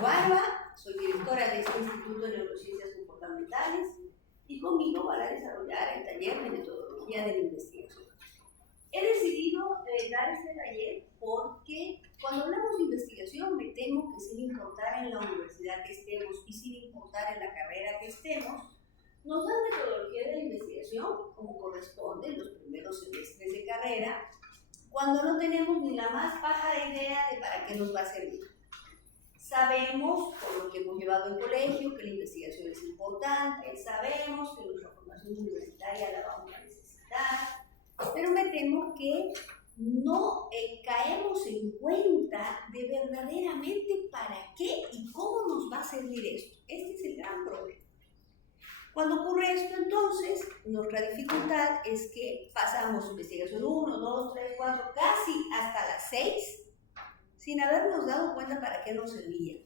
Castro Barba, soy directora de este Instituto de Neurociencias Comportamentales y conmigo van a desarrollar el taller de metodología de la investigación. He decidido dar este taller porque cuando hablamos de investigación me temo que sin importar en la universidad que estemos y sin importar en la carrera que estemos, nos dan metodología de la investigación como corresponde en los primeros semestres de carrera, cuando no tenemos ni la más pájara idea de para qué nos va a servir. Sabemos, por lo que hemos llevado en colegio, que la investigación es importante, sabemos que nuestra formación universitaria la vamos a necesitar, pero me temo que no caemos en cuenta de verdaderamente para qué y cómo nos va a servir esto. Este es el gran problema. Cuando ocurre esto, entonces, nuestra dificultad es que pasamos investigación 1, 2, 3, 4, casi hasta las 6, sin habernos dado cuenta para qué nos servía.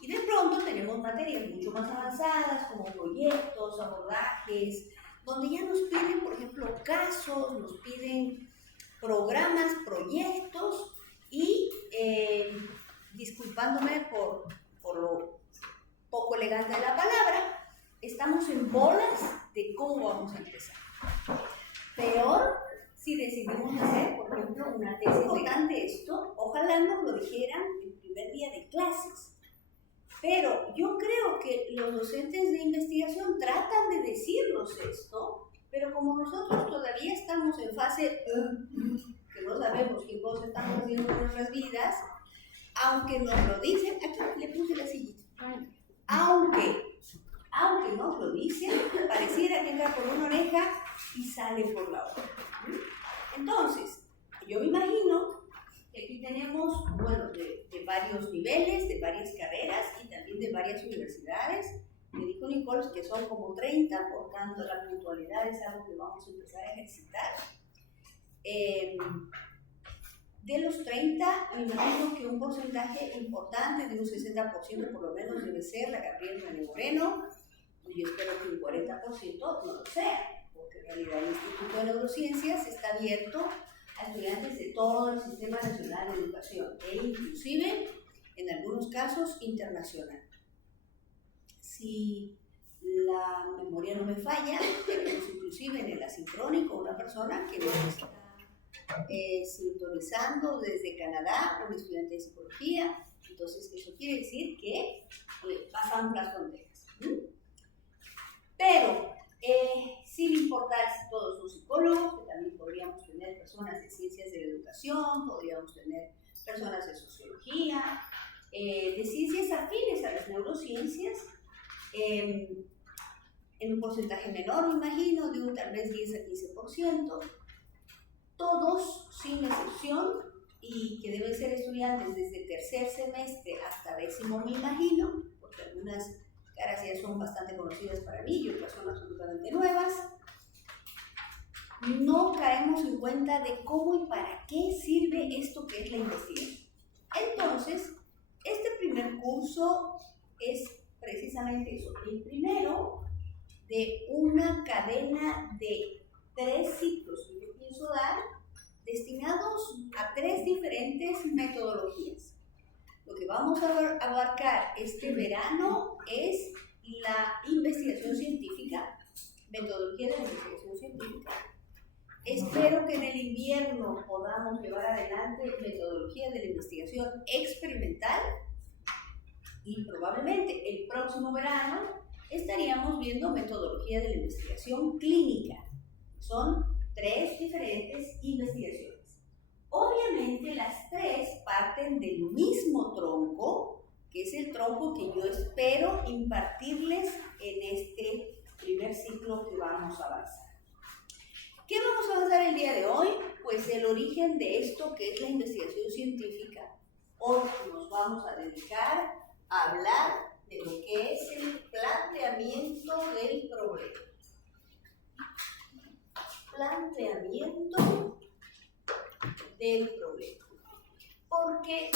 Y de pronto tenemos materias mucho más avanzadas, como proyectos, abordajes, donde ya nos piden, por ejemplo, casos, nos piden programas, proyectos, y disculpándome por lo poco elegante de la palabra, estamos en bolas de cómo vamos a empezar. Peor si decidimos hacer, por ejemplo, una tesis. Es importante esto, ojalá nos lo dijeran el primer día de clases. Pero yo creo que los docentes de investigación tratan de decirnos esto, pero como nosotros todavía estamos en fase que no sabemos qué cosa estamos haciendo con nuestras vidas, aunque nos lo dicen, aquí le puse la sillita, aunque nos lo dicen, pareciera que entra por una oreja y sale por la otra. Entonces, yo me imagino que aquí tenemos, bueno, de varios niveles, de varias carreras y también de varias universidades. Me dijo Nicolás que son como 30, por tanto la puntualidad es algo que vamos a empezar a ejercitar. De los 30, me imagino que un porcentaje importante, de un 60% por lo menos, debe ser la Gabriel René Moreno, y yo espero que un 40% no lo sea, porque en realidad el Instituto de Neurociencias está abierto a estudiantes de todo el Sistema Nacional de Educación, e inclusive, en algunos casos, internacional. Si la memoria no me falla, tenemos inclusive en el asincrónico una persona que nos está sintonizando desde Canadá, un estudiante de psicología. Entonces eso quiere decir que pasamos las fronteras. Pero sin importar si todos son psicólogos, que también podríamos tener personas de ciencias de la educación, podríamos tener personas de sociología, de ciencias afines a las neurociencias, en un porcentaje menor, me imagino, de un tal vez 10 a 15%, todos sin excepción, y que deben ser estudiantes desde tercer semestre hasta 10º, me imagino, porque algunas caras ya son bastante conocidas para mí y otras son absolutamente nuevas. No caemos en cuenta de cómo y para qué sirve esto que es la investigación. Entonces, este primer curso es precisamente eso, el primero de una cadena de 3 ciclos que yo pienso dar, destinados a 3 diferentes metodologías. Lo que vamos a abarcar este verano es la investigación científica, metodología de la investigación científica. Espero que en el invierno podamos llevar adelante metodología de la investigación experimental, y probablemente el próximo verano estaríamos viendo metodología de la investigación clínica. Son 3 diferentes investigaciones. Obviamente las 3 parten del mismo tronco, que es el tronco que yo espero impartirles en este primer ciclo que vamos a avanzar. ¿Qué vamos a avanzar el día de hoy? Pues el origen de esto que es la investigación científica. Hoy nos vamos a dedicar a hablar de lo que es el planteamiento del problema. Planteamiento del problema. Porque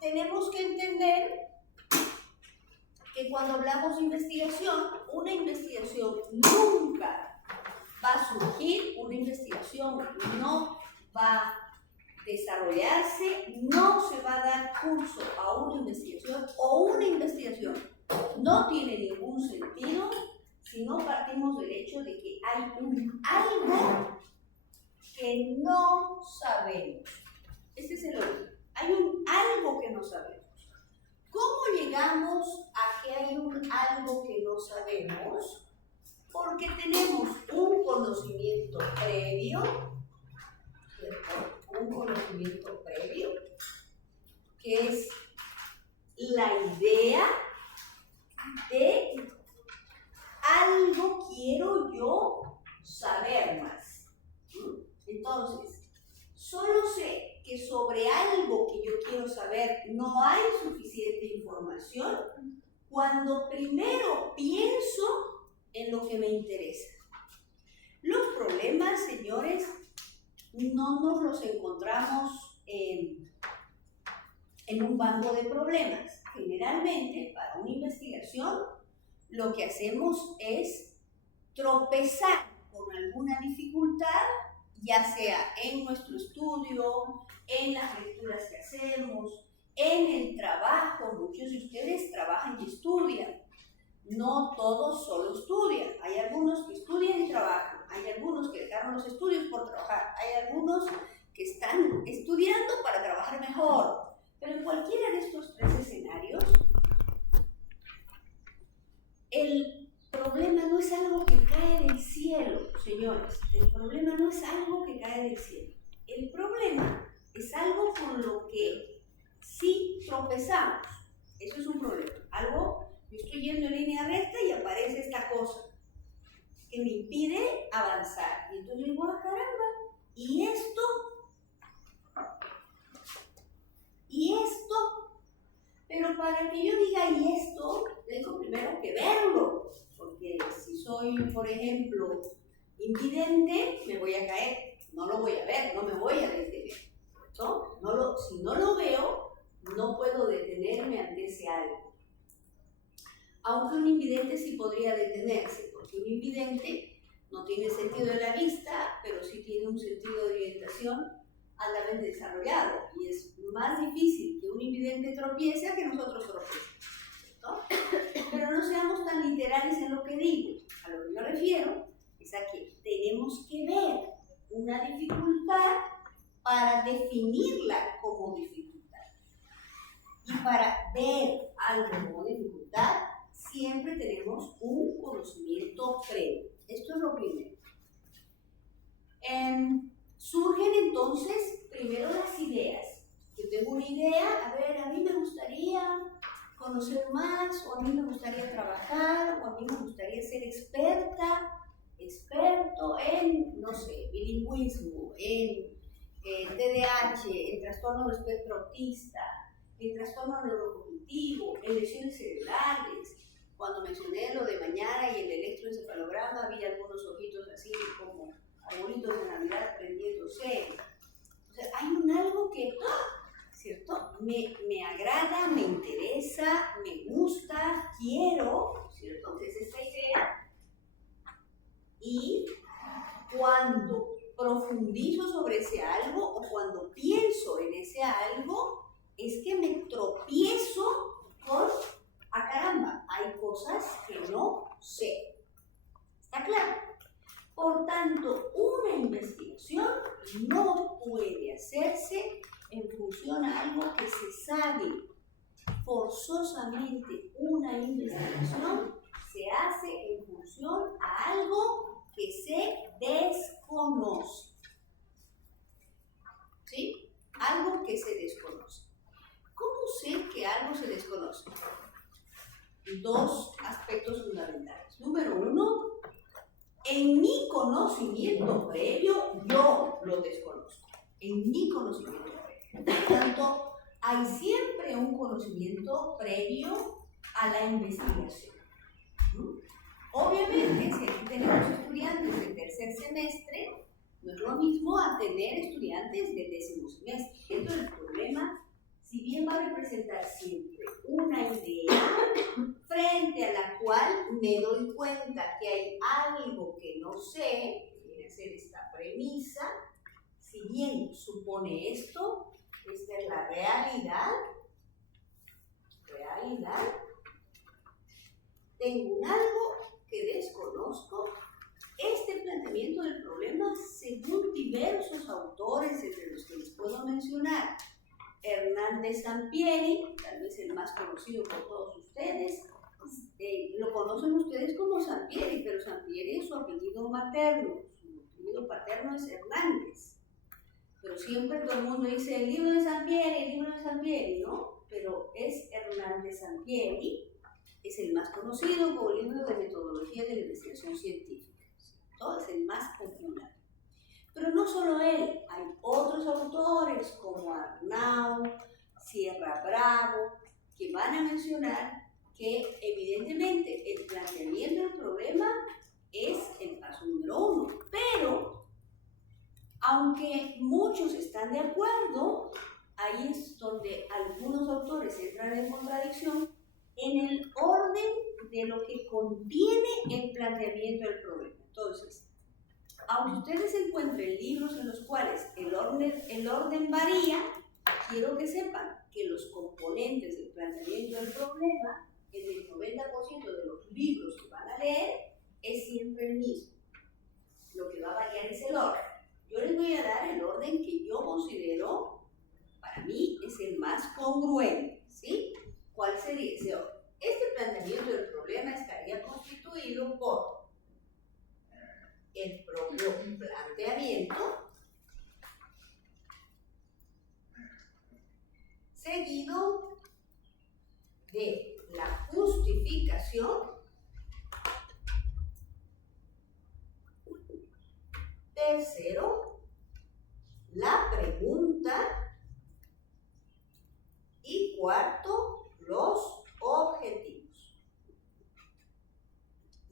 tenemos que entender que cuando hablamos de investigación, una investigación nunca va a surgir, una investigación no va a desarrollarse, no se va a dar curso a una investigación o una investigación no tiene ningún sentido si no partimos del hecho de que hay algo que no sabemos. Este es el origen. Hay algo que no sabemos. ¿Cómo llegamos a que hay algo que no sabemos? Porque tenemos un conocimiento previo, ¿cierto? Un conocimiento previo, que es la idea de algo quiero yo saber más. Entonces, solo sé que sobre algo que yo quiero saber no hay suficiente información cuando primero pienso en lo que me interesa. Los problemas, señores, no nos los encontramos en un banco de problemas. Generalmente, para una investigación, lo que hacemos es tropezar con alguna dificultad, ya sea en nuestro estudio, en las lecturas que hacemos, en el trabajo. Muchos de ustedes trabajan y estudian. No todos solo estudian. Hay algunos que estudian y trabajan. Hay algunos que dejaron los estudios por trabajar. Hay algunos que están estudiando para trabajar mejor. Pero en cualquiera de estos tres escenarios, el problema no es algo que cae del cielo, señores. El problema no es algo que cae del cielo. El problema es algo con lo que sí tropezamos. Eso es un problema. Algo, yo estoy yendo en línea recta y aparece esta cosa que me impide avanzar. Y entonces digo, ah, caramba, ¿y esto? ¿Y esto? Pero para que yo diga ¿y esto? Tengo primero que verlo, porque si soy, por ejemplo, invidente, me voy a caer, no lo voy a ver, no me voy a detener, ¿no? Si no lo veo, no puedo detenerme ante ese algo. Aunque un invidente sí podría detenerse, porque un invidente no tiene sentido de la vista, pero sí tiene un sentido de orientación altamente desarrollado, y es más difícil que un invidente tropiece a que nosotros tropiecemos, ¿no? Pero no seamos tan literales en lo que digo. A lo que me refiero es a que tenemos que ver una dificultad para definirla como dificultad. Y para ver algo como dificultad, siempre tenemos un conocimiento previo. Esto es lo primero. Surgen entonces primero las ideas. Yo tengo una idea, a ver, a mí me gustaría conocer más, o a mí me gustaría trabajar, o a mí me gustaría ser experto en, no sé, bilingüismo, en TDAH, en trastorno del espectro autista, en trastorno neurocognitivo, en lesiones cerebrales. Cuando mencioné lo de mañana y el electroencefalograma, vi algunos ojitos así como arbolitos de Navidad prendiéndose. O sea, hay algo que, ¿cierto? Me agrada, me interesa, me gusta, quiero, ¿cierto? Que es esta idea. Y cuando profundizo sobre ese algo o cuando pienso en ese algo, es que me tropiezo con, caramba, hay cosas que no sé. ¿Está claro? Por tanto, una investigación no puede hacerse en función a algo que se sabe. Forzosamente, una investigación se hace en función a algo que se desconoce. ¿Sí? Algo que se desconoce. ¿Cómo sé que algo se desconoce? Dos aspectos fundamentales. Número uno, en mi conocimiento previo, yo lo desconozco. En mi conocimiento previo. Por tanto, hay siempre un conocimiento previo a la investigación. Obviamente, si aquí tenemos estudiantes de tercer semestre, no es lo mismo a tener estudiantes de décimo semestre. Entonces, el problema, si bien va a representar siempre una idea frente a la cual me doy cuenta que hay algo que no sé, que viene a ser esta premisa, si bien supone esto, esta es la realidad, tengo un algo que desconozco. Este planteamiento del problema, según diversos autores, entre los que les puedo mencionar, Hernández Sampieri, tal vez el más conocido por todos ustedes, lo conocen ustedes como Sampieri, pero Sampieri es su apellido materno, su apellido paterno es Hernández. Pero siempre todo el mundo dice el libro de Sampieri, ¿no? Pero es Hernández Sampieri, es el más conocido como libro de metodología de la investigación científica. Es el más popular. Pero no solo él, hay otros autores como Arnau, Sierra Bravo, que van a mencionar que evidentemente el planteamiento del problema es el paso número 1, pero aunque muchos están de acuerdo, ahí es donde algunos autores entran en contradicción en el orden de lo que contiene el planteamiento del problema. Entonces, aunque ustedes encuentren libros en los cuales el orden varía, quiero que sepan que los componentes del planteamiento del problema, en el 90% de los libros que van a leer, es siempre el mismo. Lo que va a variar es el orden. Yo les voy a dar el orden que yo considero, para mí, es el más congruente, ¿sí? ¿Cuál sería ese orden? Este planteamiento del problema estaría constituido por el propio planteamiento, seguido de la justificación, tercero, la pregunta y cuarto, los objetivos.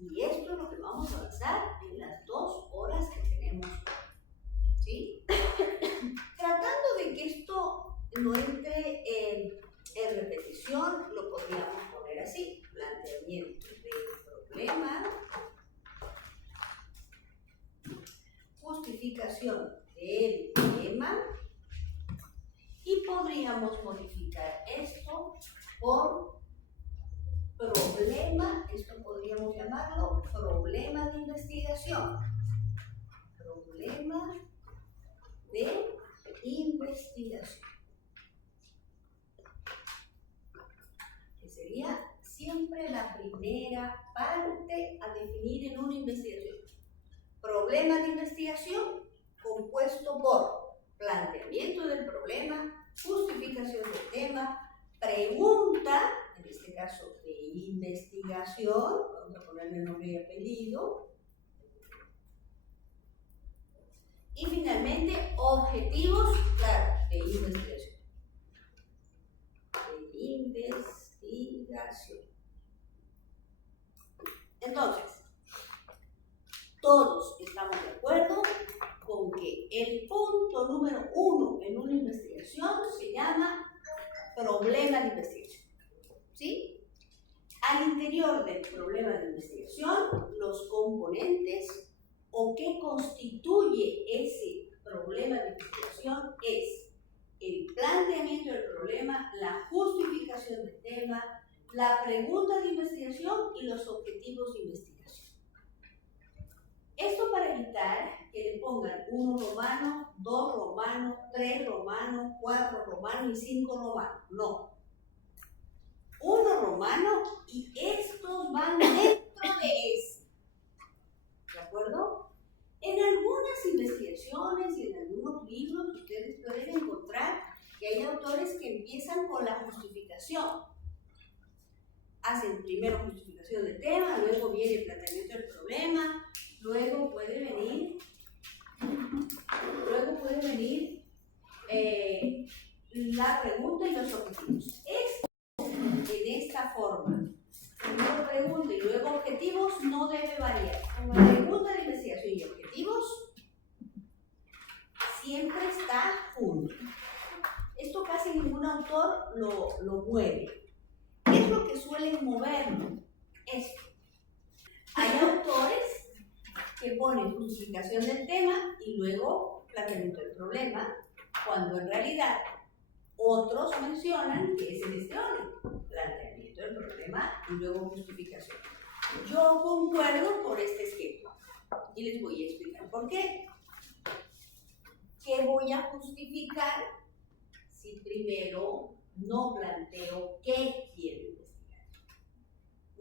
Y esto es lo que vamos a avanzar en las 2 horas que tenemos, ¿sí? Tratando de que esto no entre en repetición, lo podríamos poner así: planteamiento del problema, justificación del tema, y podríamos modificar esto por problema, esto podríamos llamarlo problema de investigación. Problema de investigación. Que sería siempre la primera parte a definir en una investigación. Problema de investigación compuesto por planteamiento del problema, justificación del tema, pregunta, en este caso de investigación, vamos a ponerle nombre y apellido, y finalmente objetivos, claro, de investigación. De investigación. Entonces, todos estamos de acuerdo con que el punto número 1 en una investigación se llama problema de investigación, ¿sí? Al interior del problema de investigación, los componentes o qué constituye ese problema de investigación es el planteamiento del problema, la justificación del tema, la pregunta de investigación y los objetivos de investigación. Esto para evitar que le pongan 1 romano, 2 romano, 3 romano, 4 romano y 5 romano. No. 1 romano y estos van dentro de ese. ¿De acuerdo? En algunas investigaciones y en algunos libros ustedes pueden encontrar que hay autores que empiezan con la justificación. Hacen primero justificación del tema, luego viene el planteamiento del problema, luego puede venir la pregunta y los objetivos. Esto, en esta forma, primero pregunta y luego objetivos, no debe variar. Como la pregunta de investigación y objetivos siempre está junto. Esto casi ningún autor lo mueve. ¿Qué es lo que suelen moverlo? Esto. Hay autores que ponen justificación del tema y luego planteamiento del problema, cuando en realidad otros mencionan que es en este orden: planteamiento del problema y luego justificación. Yo concuerdo con este esquema y les voy a explicar por qué. ¿Qué voy a justificar si primero no planteo qué quiero investigar?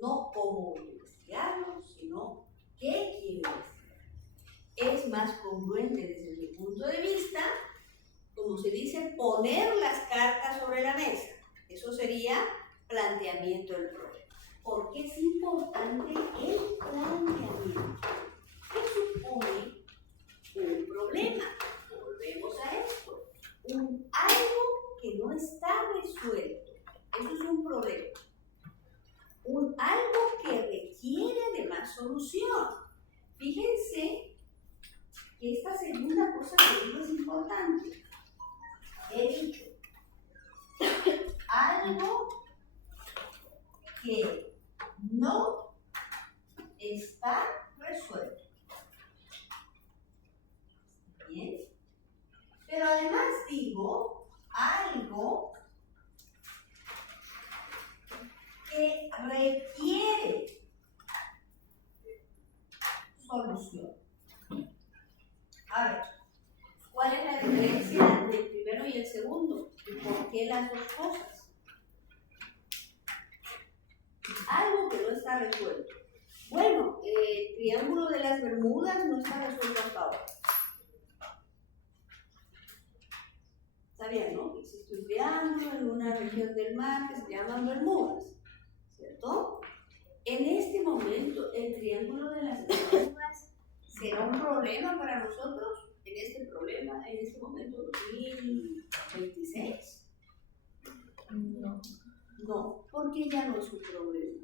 No cómo voy a investigarlo, sino qué quiero investigar. Es más congruente desde mi punto de vista, como se dice, poner las cartas sobre la mesa. Eso sería planteamiento del problema. ¿Por qué es importante el planteamiento? ¿Qué supone un problema? Volvemos a esto. Algo que no está resuelto. Eso es un problema. Algo que requiere de más solución. Fíjense que esta segunda cosa que digo es importante. He dicho algo que no está resuelto. Bien. Pero además digo algo que requiere solución. A ver, ¿cuál es la diferencia del primero y el segundo? ¿Y por qué las dos cosas? Algo que no está resuelto. Bueno, el Triángulo de las Bermudas no está resuelto hasta ahora. ¿Sabían, no? Existe un triángulo en una región del mar que se llama Bermudas, ¿cierto? En este momento, el Triángulo de las Bermudas será un problema para nosotros. En este momento, 2026. No, porque ya no es un problema.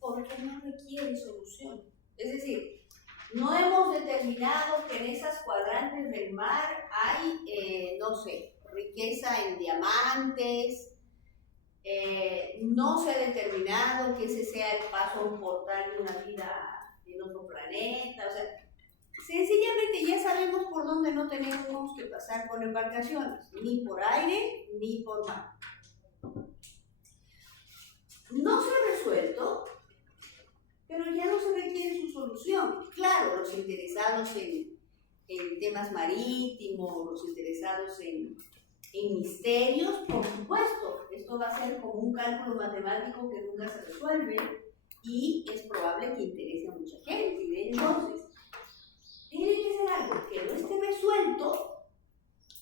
Porque no requiere solución. Es decir, no hemos determinado que en esas cuadrantes del mar hay, no sé, riqueza en diamantes. No se ha determinado que ese sea el paso a un portal de una vida en otro planeta. O sea, sencillamente ya sabemos por dónde no tenemos que pasar con embarcaciones, ni por aire ni por mar. No se ha resuelto, pero ya no se requiere su solución. Claro, los interesados en temas marítimos, los interesados en misterios, por supuesto, esto va a ser como un cálculo matemático que nunca se resuelve y es probable que interese a mucha gente. Y entonces, tiene que ser algo que no esté resuelto,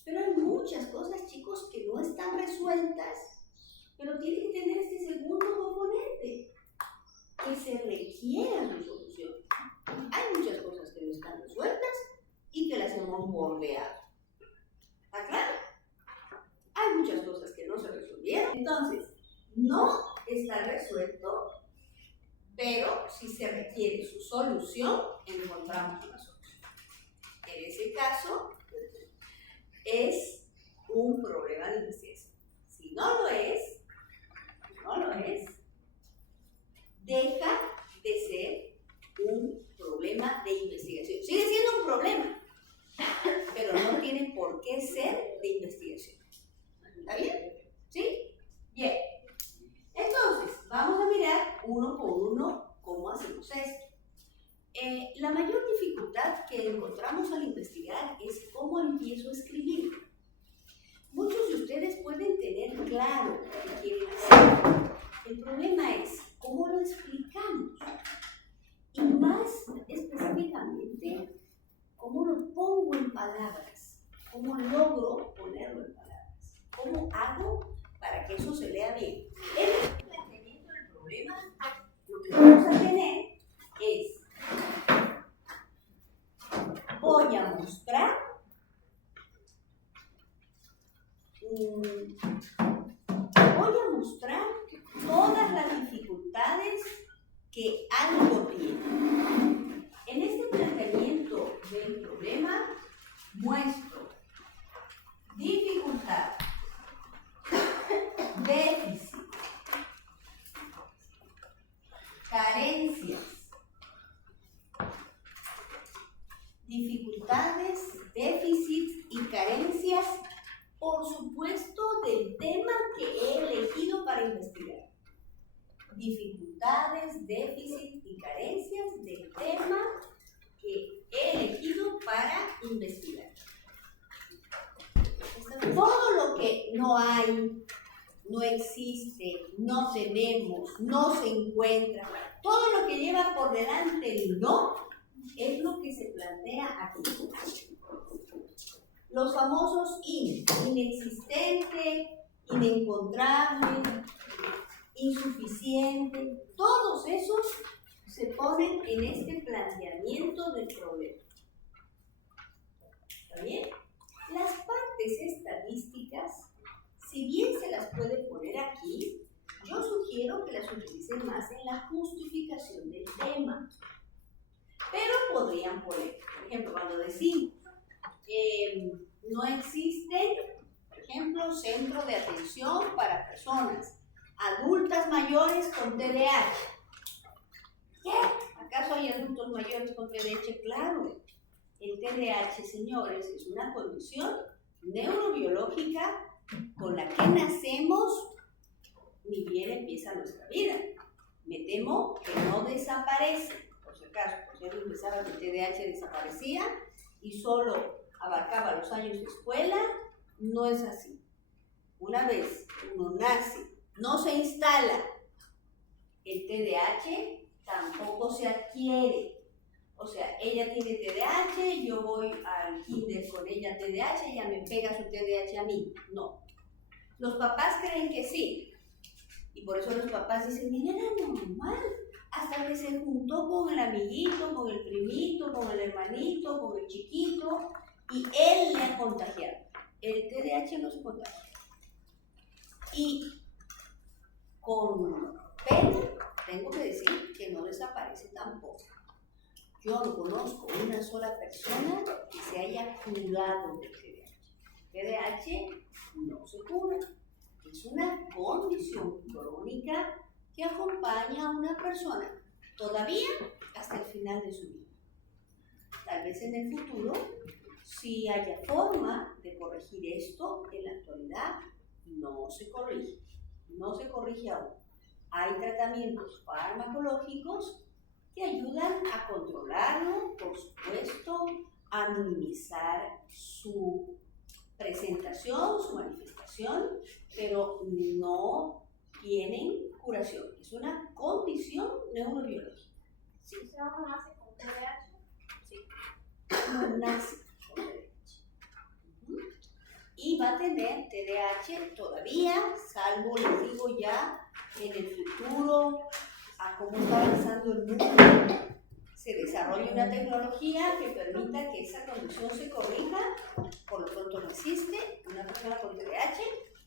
pero hay muchas cosas, chicos, que no están resueltas, pero tiene que tener este segundo componente, que se requiera su solución. Hay muchas cosas que no están resueltas y que las hemos bordeado. ¿Está claro? Hay muchas cosas que no se resolvieron. Entonces, no está resuelto, pero si se requiere su solución, encontramos una solución. En ese caso, es un problema de investigación. Si no lo es, deja de ser un problema de investigación. Sigue siendo un problema, pero no tiene por qué ser de investigación. ¿Está bien? ¿Sí? Bien. Entonces, vamos a mirar uno por uno cómo hacemos esto. La mayor dificultad que encontramos al investigar es cómo empiezo a escribir. Muchos de ustedes pueden tener claro lo que quieren hacer. El problema es cómo lo explicamos. Y más específicamente, cómo lo pongo en palabras. Cómo logro ponerlo en palabras. ¿Cómo hago para que eso se lea bien? En el planteamiento del problema, lo que vamos a tener es, voy a mostrar todas las dificultades que algo tiene. En este planteamiento del problema, muestro dificultad, déficit, carencias, dificultades, déficits y carencias, por supuesto, del tema que he elegido para investigar. dificultades, déficits y carencias del tema que he elegido para investigar. Todo lo que no hay, no existe, no tenemos, no se encuentra, todo lo que lleva por delante el no, es lo que se plantea aquí. Los famosos inexistente, inencontrable, insuficiente, todos esos se ponen en este planteamiento del problema. ¿Está bien? Las partes estadísticas, si bien se las puede poner aquí, yo sugiero que las utilicen más en la justificación del tema. Pero podrían poner, por ejemplo, cuando decimos no existen, por ejemplo, centros de atención para personas adultas mayores con TDAH. ¿Qué? ¿Acaso hay adultos mayores con TDAH? Claro. El TDAH, señores, es una condición neurobiológica con la que nacemos ni bien empieza nuestra vida. Me temo que no desaparece. Por si acaso, por si alguien pensaba que el TDAH desaparecía y solo abarcaba los años de escuela, no es así. Una vez uno nace, no se instala. El TDAH tampoco se adquiere. O sea, ella tiene TDAH, yo voy al kinder con ella TDAH, ella me pega su TDAH a mí. No. Los papás creen que sí. Y por eso los papás dicen, mira, era normal. Hasta que se juntó con el amiguito, con el primito, con el hermanito, con el chiquito, y él le ha contagiado. El TDAH no se contagia. Y con pena tengo que decir que no desaparece tampoco. Yo no conozco una sola persona que se haya curado del TDAH. TDAH no se cura. Es una condición crónica que acompaña a una persona todavía hasta el final de su vida. Tal vez en el futuro, si haya forma de corregir esto, en la actualidad no se corrige. No se corrige aún. Hay tratamientos farmacológicos que ayudan a controlarlo, por supuesto, a minimizar su presentación, su manifestación, pero no tienen curación. Es una condición neurobiológica. ¿Sí? ¿Uno nace con TDAH? Sí. Uno nace con TDAH. Y va a tener TDAH todavía, salvo, les digo ya, en el futuro, a cómo está avanzando el mundo, se desarrolle una tecnología que permita que esa condición se corrija. Por lo pronto no existe. Una persona con TDAH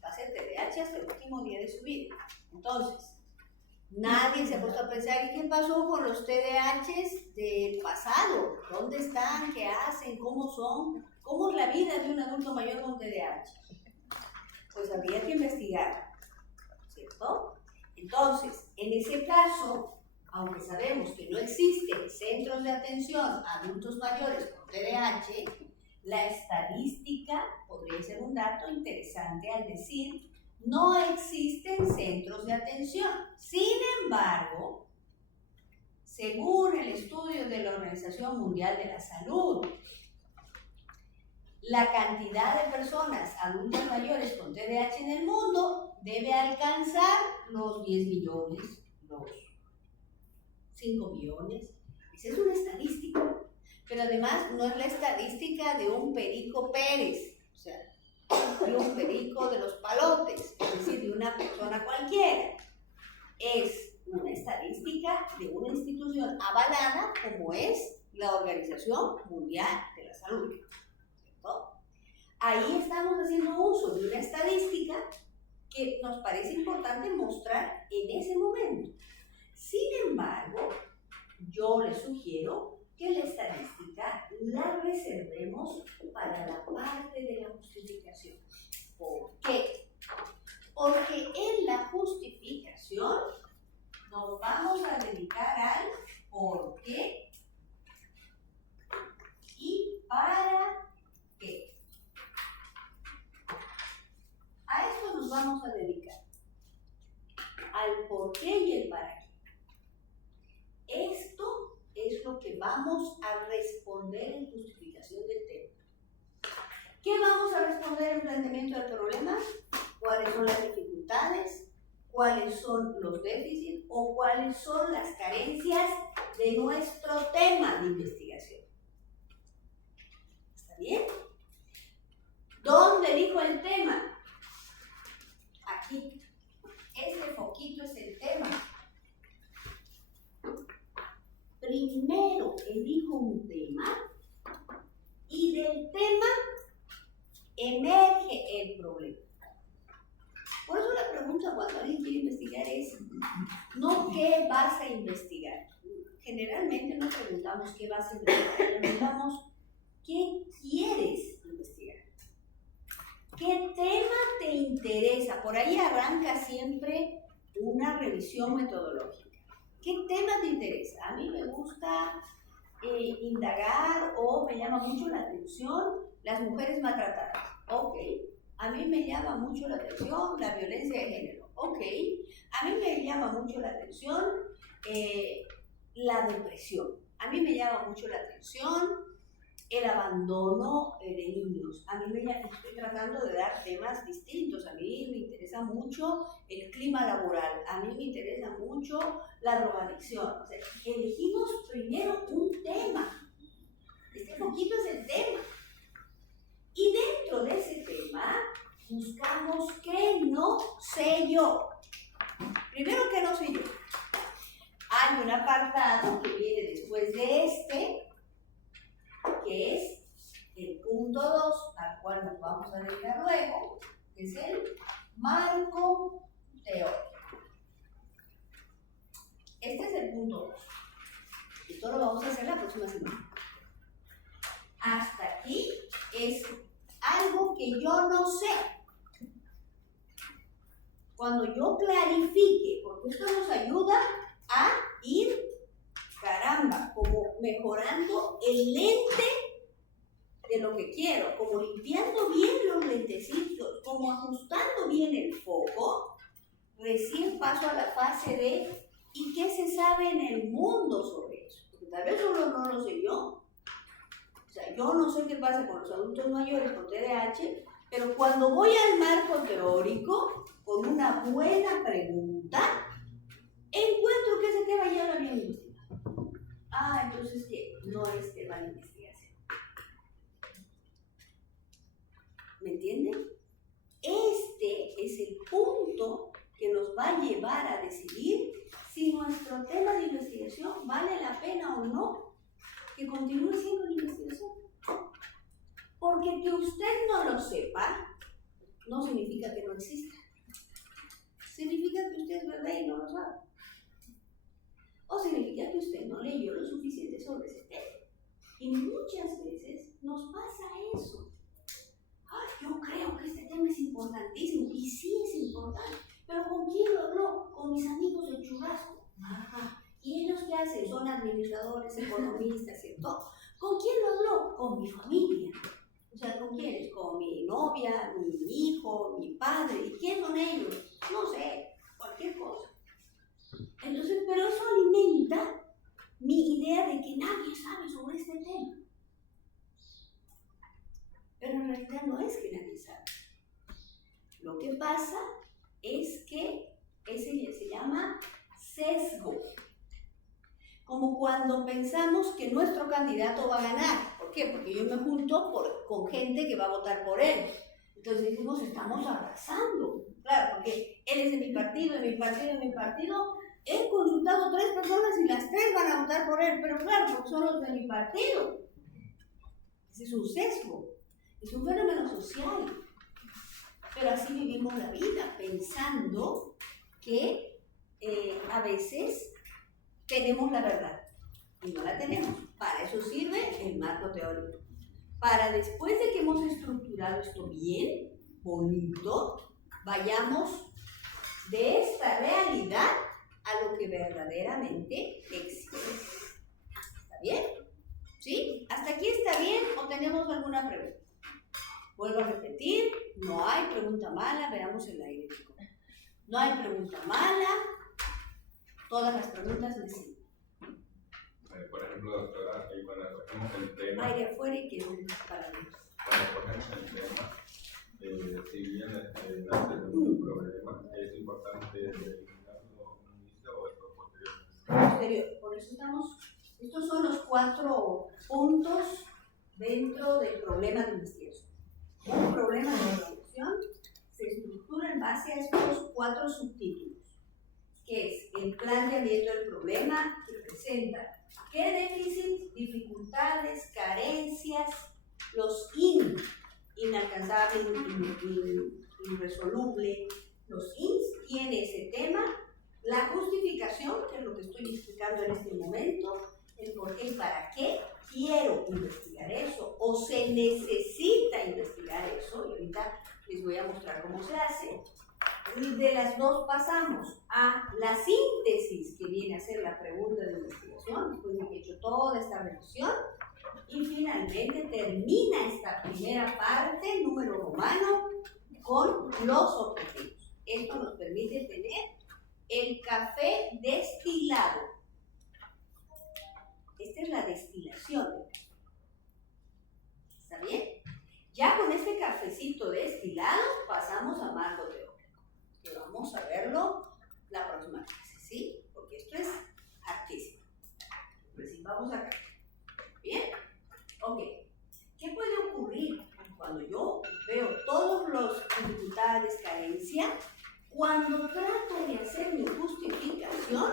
va a ser TDAH hasta el último día de su vida. Entonces, nadie se ha puesto a pensar, ¿y qué pasó con los TDAHs del pasado? ¿Dónde están? ¿Qué hacen? ¿Cómo son? ¿Cómo es la vida de un adulto mayor con TDAH? Pues habría que investigar, ¿cierto? Entonces, en ese caso, aunque sabemos que no existen centros de atención a adultos mayores con TDAH, la estadística podría ser un dato interesante al decir no existen centros de atención. Sin embargo, según el estudio de la Organización Mundial de la Salud, la cantidad de personas adultas mayores con TDAH en el mundo debe alcanzar los 10 millones, los 5 millones. Esa es una estadística. Pero además no es la estadística de un Perico Pérez, o sea, de un perico de los palotes, es decir, de una persona cualquiera. Es una estadística de una institución avalada como es la Organización Mundial de la Salud. ¿Cierto? Ahí estamos haciendo uso de una estadística que nos parece importante mostrar en ese momento. Sin embargo, yo les sugiero que la estadística la reservemos para la parte de la justificación. ¿Por qué? Porque en la justificación nos vamos a dedicar al por qué y para qué. A esto nos vamos a dedicar. al por qué y el para qué. Esto es lo que vamos a responder en justificación del tema. ¿Qué vamos a responder en planteamiento del problema? ¿Cuáles son las dificultades? ¿Cuáles son los déficits? ¿O cuáles son las carencias de nuestro tema de investigación? ¿Está bien? ¿Dónde elijo el tema? Aquí. Este foquito es el tema. Primero elijo un tema y del tema emerge el problema. Por eso la pregunta cuando alguien quiere investigar es no qué vas a investigar. Generalmente no preguntamos qué vas a investigar, preguntamos qué quieres investigar. ¿Qué tema te interesa? Por ahí arranca siempre una revisión metodológica. ¿Qué tema te interesa? A mí me gusta indagar o me llama mucho la atención las mujeres maltratadas. Ok. A mí me llama mucho la atención la violencia de género. Ok. A mí me llama mucho la atención la depresión. A mí me llama mucho la atención el abandono de niños. A mí estoy tratando de dar temas distintos. A mí me interesa mucho el clima laboral. A mí me interesa mucho la drogadicción. O sea, elegimos primero un tema. Este poquito es el tema. Y dentro de ese tema buscamos qué no sé yo. Primero, ¿qué no sé yo? Hay un apartado que viene después de este, que es el punto 2, al cual nos vamos a dedicar luego, que es el marco teórico. Este es el punto 2. Esto lo vamos a hacer la próxima semana. Hasta aquí es algo que yo no sé. Cuando yo clarifique, porque esto nos ayuda a ir, caramba, como mejorando el lente de lo que quiero, como limpiando bien los lentecitos, como ajustando bien el foco, recién paso a la fase de ¿y qué se sabe en el mundo sobre eso? Porque tal vez solo no lo sé yo. O sea, yo no sé qué pasa con los adultos mayores con TDAH, pero cuando voy al marco teórico, con una buena pregunta, encuentro que ese tema ya lo había investigado. Ah, entonces, ¿qué? No es tema de investigación. ¿Me entienden? Este es el punto que nos va a llevar a decidir si nuestro tema de investigación vale la pena o no que continúe siendo una investigación. Porque que usted no lo sepa, no significa que no exista. Significa que usted es bebé y no lo sabe. O significa que usted no leyó lo suficiente sobre ese tema. Y muchas veces nos pasa eso. Ay, yo creo que este tema es importantísimo. Y sí es importante. Pero ¿con quién lo habló? Con mis amigos del churrasco. Ajá. ¿Y ellos qué hacen? Son administradores, economistas, ¿cierto? ¿Con quién lo habló? Con mi familia. O sea, ¿con quiénes? Con mi novia, mi hijo, mi padre. ¿Y quién son ellos? No sé, cualquier cosa. Entonces, pero eso alimenta mi idea de que nadie sabe sobre este tema. Pero en realidad no es que nadie sabe. Lo que pasa es que ese se llama sesgo. Como cuando pensamos que nuestro candidato va a ganar. ¿Por qué? Porque yo me junto con gente que va a votar por él. Entonces decimos, estamos arrasando. Claro, porque él es de mi partido, de mi partido, de mi partido. He consultado a 3 personas y las 3 van a votar por él. Pero claro, porque son los de mi partido. Ese es un sesgo. Es un fenómeno social. Pero así vivimos la vida, pensando que a veces tenemos la verdad y no la tenemos. Para eso sirve el marco teórico. Para después de que hemos estructurado esto bien, bonito, vayamos de esta realidad a lo que verdaderamente existe. ¿Está bien? ¿Sí? ¿Hasta aquí está bien o tenemos alguna pregunta? Vuelvo a repetir, no hay pregunta mala, veamos el aire. No hay pregunta mala, todas las preguntas me sirven. Por ejemplo, doctora, cuando cogemos el tema, Aire afuera y que un para mí. cuando cogemos el tema, si bien nace de un problema, es importante eliminarlo en un inicio o esto posterior. Posterior. Por eso estos son los 4 puntos dentro del problema de investigación. Un problema de investigación se estructura en base a estos 4 subtítulos, que es el planteamiento del problema, que presenta qué déficits, dificultades, carencias, los inalcanzables, irresoluble, los ins tiene ese tema, la justificación, que es lo que estoy explicando en este momento, el por qué y para qué quiero investigar eso, o se necesita investigar eso, y ahorita les voy a mostrar cómo se hace. Y de las 2 pasamos a la síntesis, que viene a ser la pregunta de investigación, después de que he hecho toda esta revisión, y finalmente termina esta primera parte, número romano, con los objetivos. Esto nos permite tener el café destilado. Esta es la destilación del café. ¿Está bien? Ya con este cafecito destilado pasamos a marco teórico, que vamos a verlo la próxima clase, ¿sí? Porque esto es artísimo. Pues vamos acá. ¿Bien? Ok. ¿Qué puede ocurrir cuando yo veo todas las dificultades, carencias? Cuando trato de hacer mi justificación,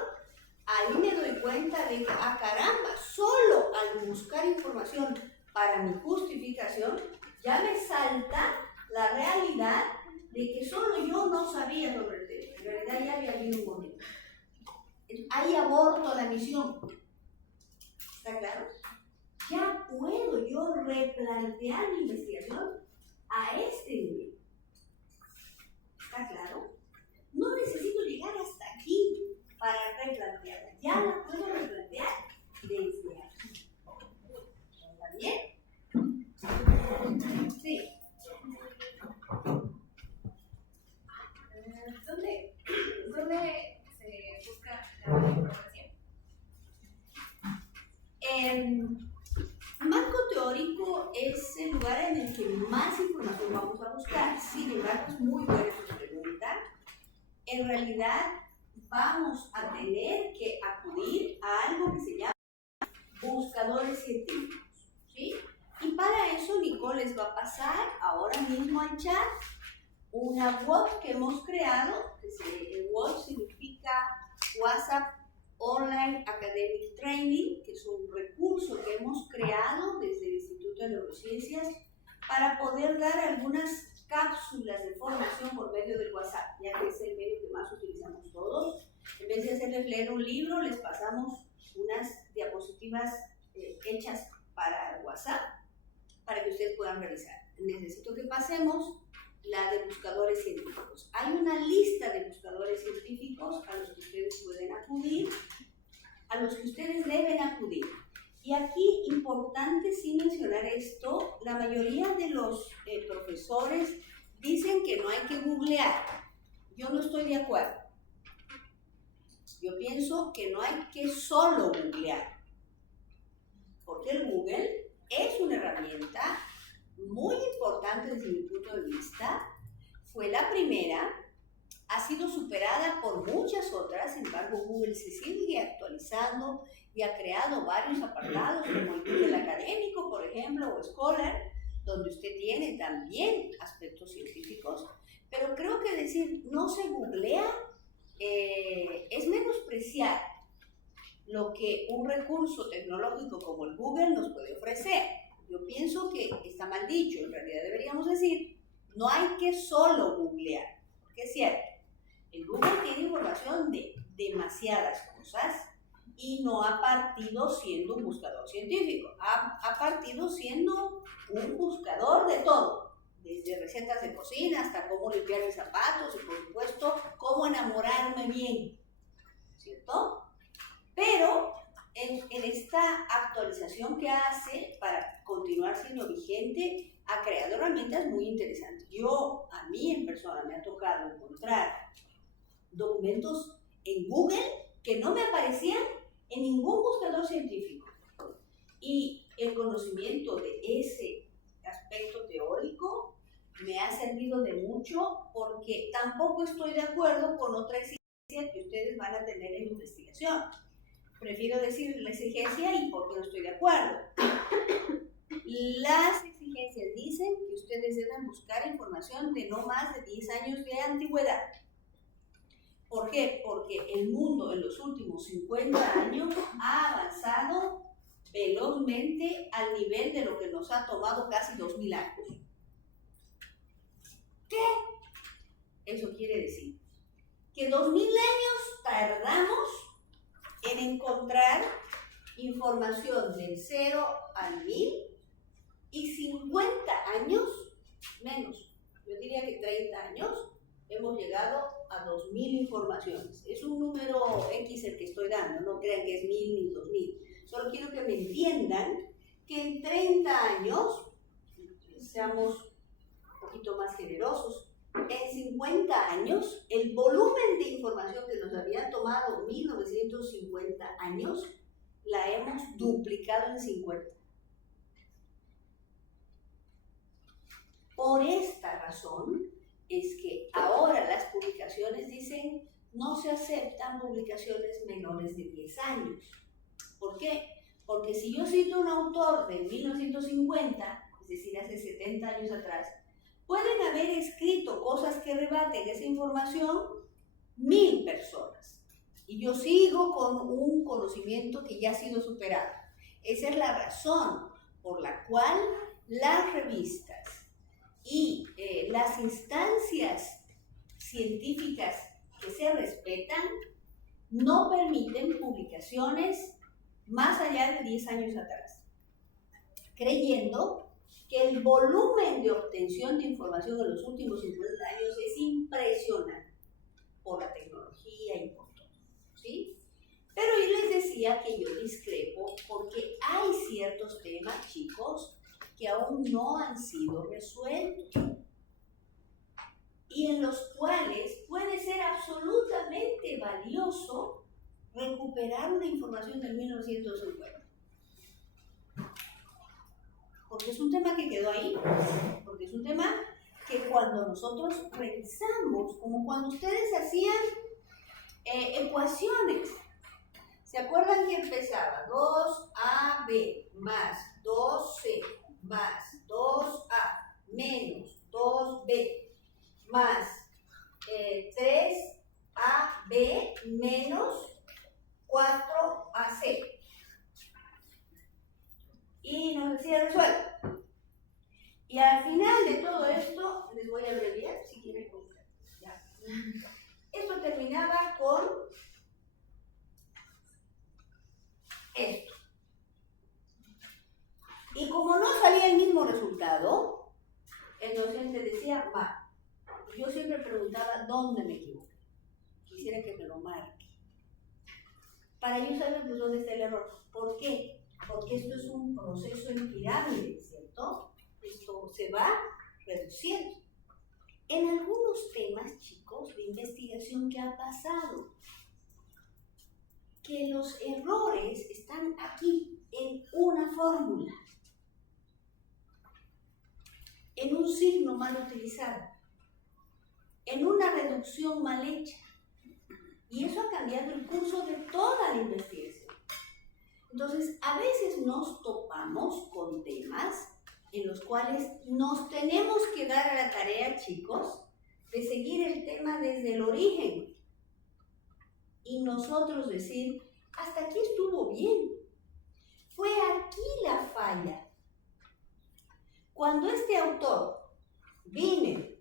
ahí me doy cuenta de que, caramba, solo al buscar información para mi justificación, ya me salta la realidad de que solo yo no sabía sobre el tema. En realidad ya había habido un momento. Ahí aborto la misión. ¿Está claro? Ya puedo yo replantear mi investigación a este nivel. ¿Está claro? No necesito llegar hasta aquí para replantearla. Ya la puedo replantear desde aquí. ¿Está bien? Sí. ¿Dónde se busca la información? Marco teórico es el lugar en el que más información vamos a buscar. Sin embargo, es muy buena su pregunta. En realidad, vamos a tener que acudir a algo que se llama buscadores científicos, ¿sí? Y para eso Nicole les va a pasar ahora mismo al chat una web que hemos creado, el WOT significa WhatsApp Online Academic Training, que es un recurso que hemos creado desde el Instituto de Neurociencias para poder dar algunas cápsulas de formación por medio del WhatsApp, ya que es el medio que más utilizamos todos. En vez de hacerles leer un libro, les pasamos unas diapositivas hechas para WhatsApp para que ustedes puedan revisar. Necesito que pasemos la de buscadores científicos. Hay una lista de buscadores científicos a los que ustedes pueden acudir, a los que ustedes deben acudir. Y aquí, importante sí mencionar esto, la mayoría de los profesores dicen que no hay que googlear. Yo no estoy de acuerdo. Yo pienso que no hay que solo googlear, porque el Google es una herramienta muy importante desde mi punto de vista. Fue la primera, ha sido superada por muchas otras. Sin embargo, Google se sigue actualizando y ha creado varios apartados como el Google Académico, por ejemplo, o Scholar, donde usted tiene también aspectos científicos. Pero creo que decir no se googlea es menospreciar lo que un recurso tecnológico como el Google nos puede ofrecer. Yo pienso que está mal dicho. En realidad deberíamos decir, no hay que solo googlear, porque es cierto, el Google tiene información de demasiadas cosas y no ha partido siendo un buscador científico, ha partido siendo un buscador de todo, desde recetas de cocina hasta cómo limpiar mis zapatos y, por supuesto, cómo enamorarme bien, ¿cierto? Pero en esta actualización que hace para continuar siendo vigente, ha creado herramientas muy interesantes. A mí en persona me ha tocado encontrar documentos en Google que no me aparecían en ningún buscador científico. Y el conocimiento de ese aspecto teórico me ha servido de mucho, porque tampoco estoy de acuerdo con otra exigencia que ustedes van a tener en la investigación. Prefiero decir la exigencia y por qué no estoy de acuerdo. Las exigencias dicen que ustedes deben buscar información de no más de 10 años de antigüedad. ¿Por qué? Porque el mundo en los últimos 50 años ha avanzado velozmente al nivel de lo que nos ha tomado casi 2000 años. ¿Qué? Eso quiere decir que 2000 años tardamos en encontrar información del 0 al 1000 y 50 años menos. Yo diría que 30 años hemos llegado a 2000 informaciones. Es un número X el que estoy dando, no crean que es 1000 ni 2000. Solo quiero que me entiendan que en 30 años, seamos un poquito más generosos, en 50 años, el volumen de información que nos había tomado 1950 años, la hemos duplicado en 50. Por esta razón es que ahora las publicaciones dicen no se aceptan publicaciones menores de 10 años. ¿Por qué? Porque si yo cito un autor de 1950, es decir, hace 70 años atrás, pueden haber escrito cosas que rebaten esa información 1000 personas. Y yo sigo con un conocimiento que ya ha sido superado. Esa es la razón por la cual las revistas y las instancias científicas que se respetan no permiten publicaciones más allá de 10 años atrás, creyendo que el volumen de obtención de información en los últimos 50 años es impresionante por la tecnología y por todo, ¿sí? Pero yo les decía que yo discrepo porque hay ciertos temas, chicos, que aún no han sido resueltos y en los cuales puede ser absolutamente valioso recuperar una información de 1950. Porque es un tema que quedó ahí, porque es un tema que cuando nosotros revisamos, como cuando ustedes hacían ecuaciones, ¿se acuerdan que empezaba 2AB más 2C más 2A menos 2B más 3AB menos 4AC? Y nos decía resuelva. Y al final de todo esto, les voy a abreviar si quieren buscar. Ya. Esto terminaba con esto. Y como no salía el mismo resultado, el docente decía mal. Y yo siempre preguntaba dónde me equivoqué. Quisiera que me lo marque. Para yo saber pues, dónde está el error. ¿Por qué? Porque esto es un proceso en pirámide, ¿cierto? Esto se va reduciendo. En algunos temas, chicos, de investigación, ¿qué ha pasado? Que los errores están aquí, en una fórmula, en un signo mal utilizado, en una reducción mal hecha. Y eso ha cambiado el curso de toda la investigación. Entonces, a veces nos topamos con temas en los cuales nos tenemos que dar a la tarea, chicos, de seguir el tema desde el origen. Y nosotros decir, hasta aquí estuvo bien. Fue aquí la falla. Cuando este autor Wiener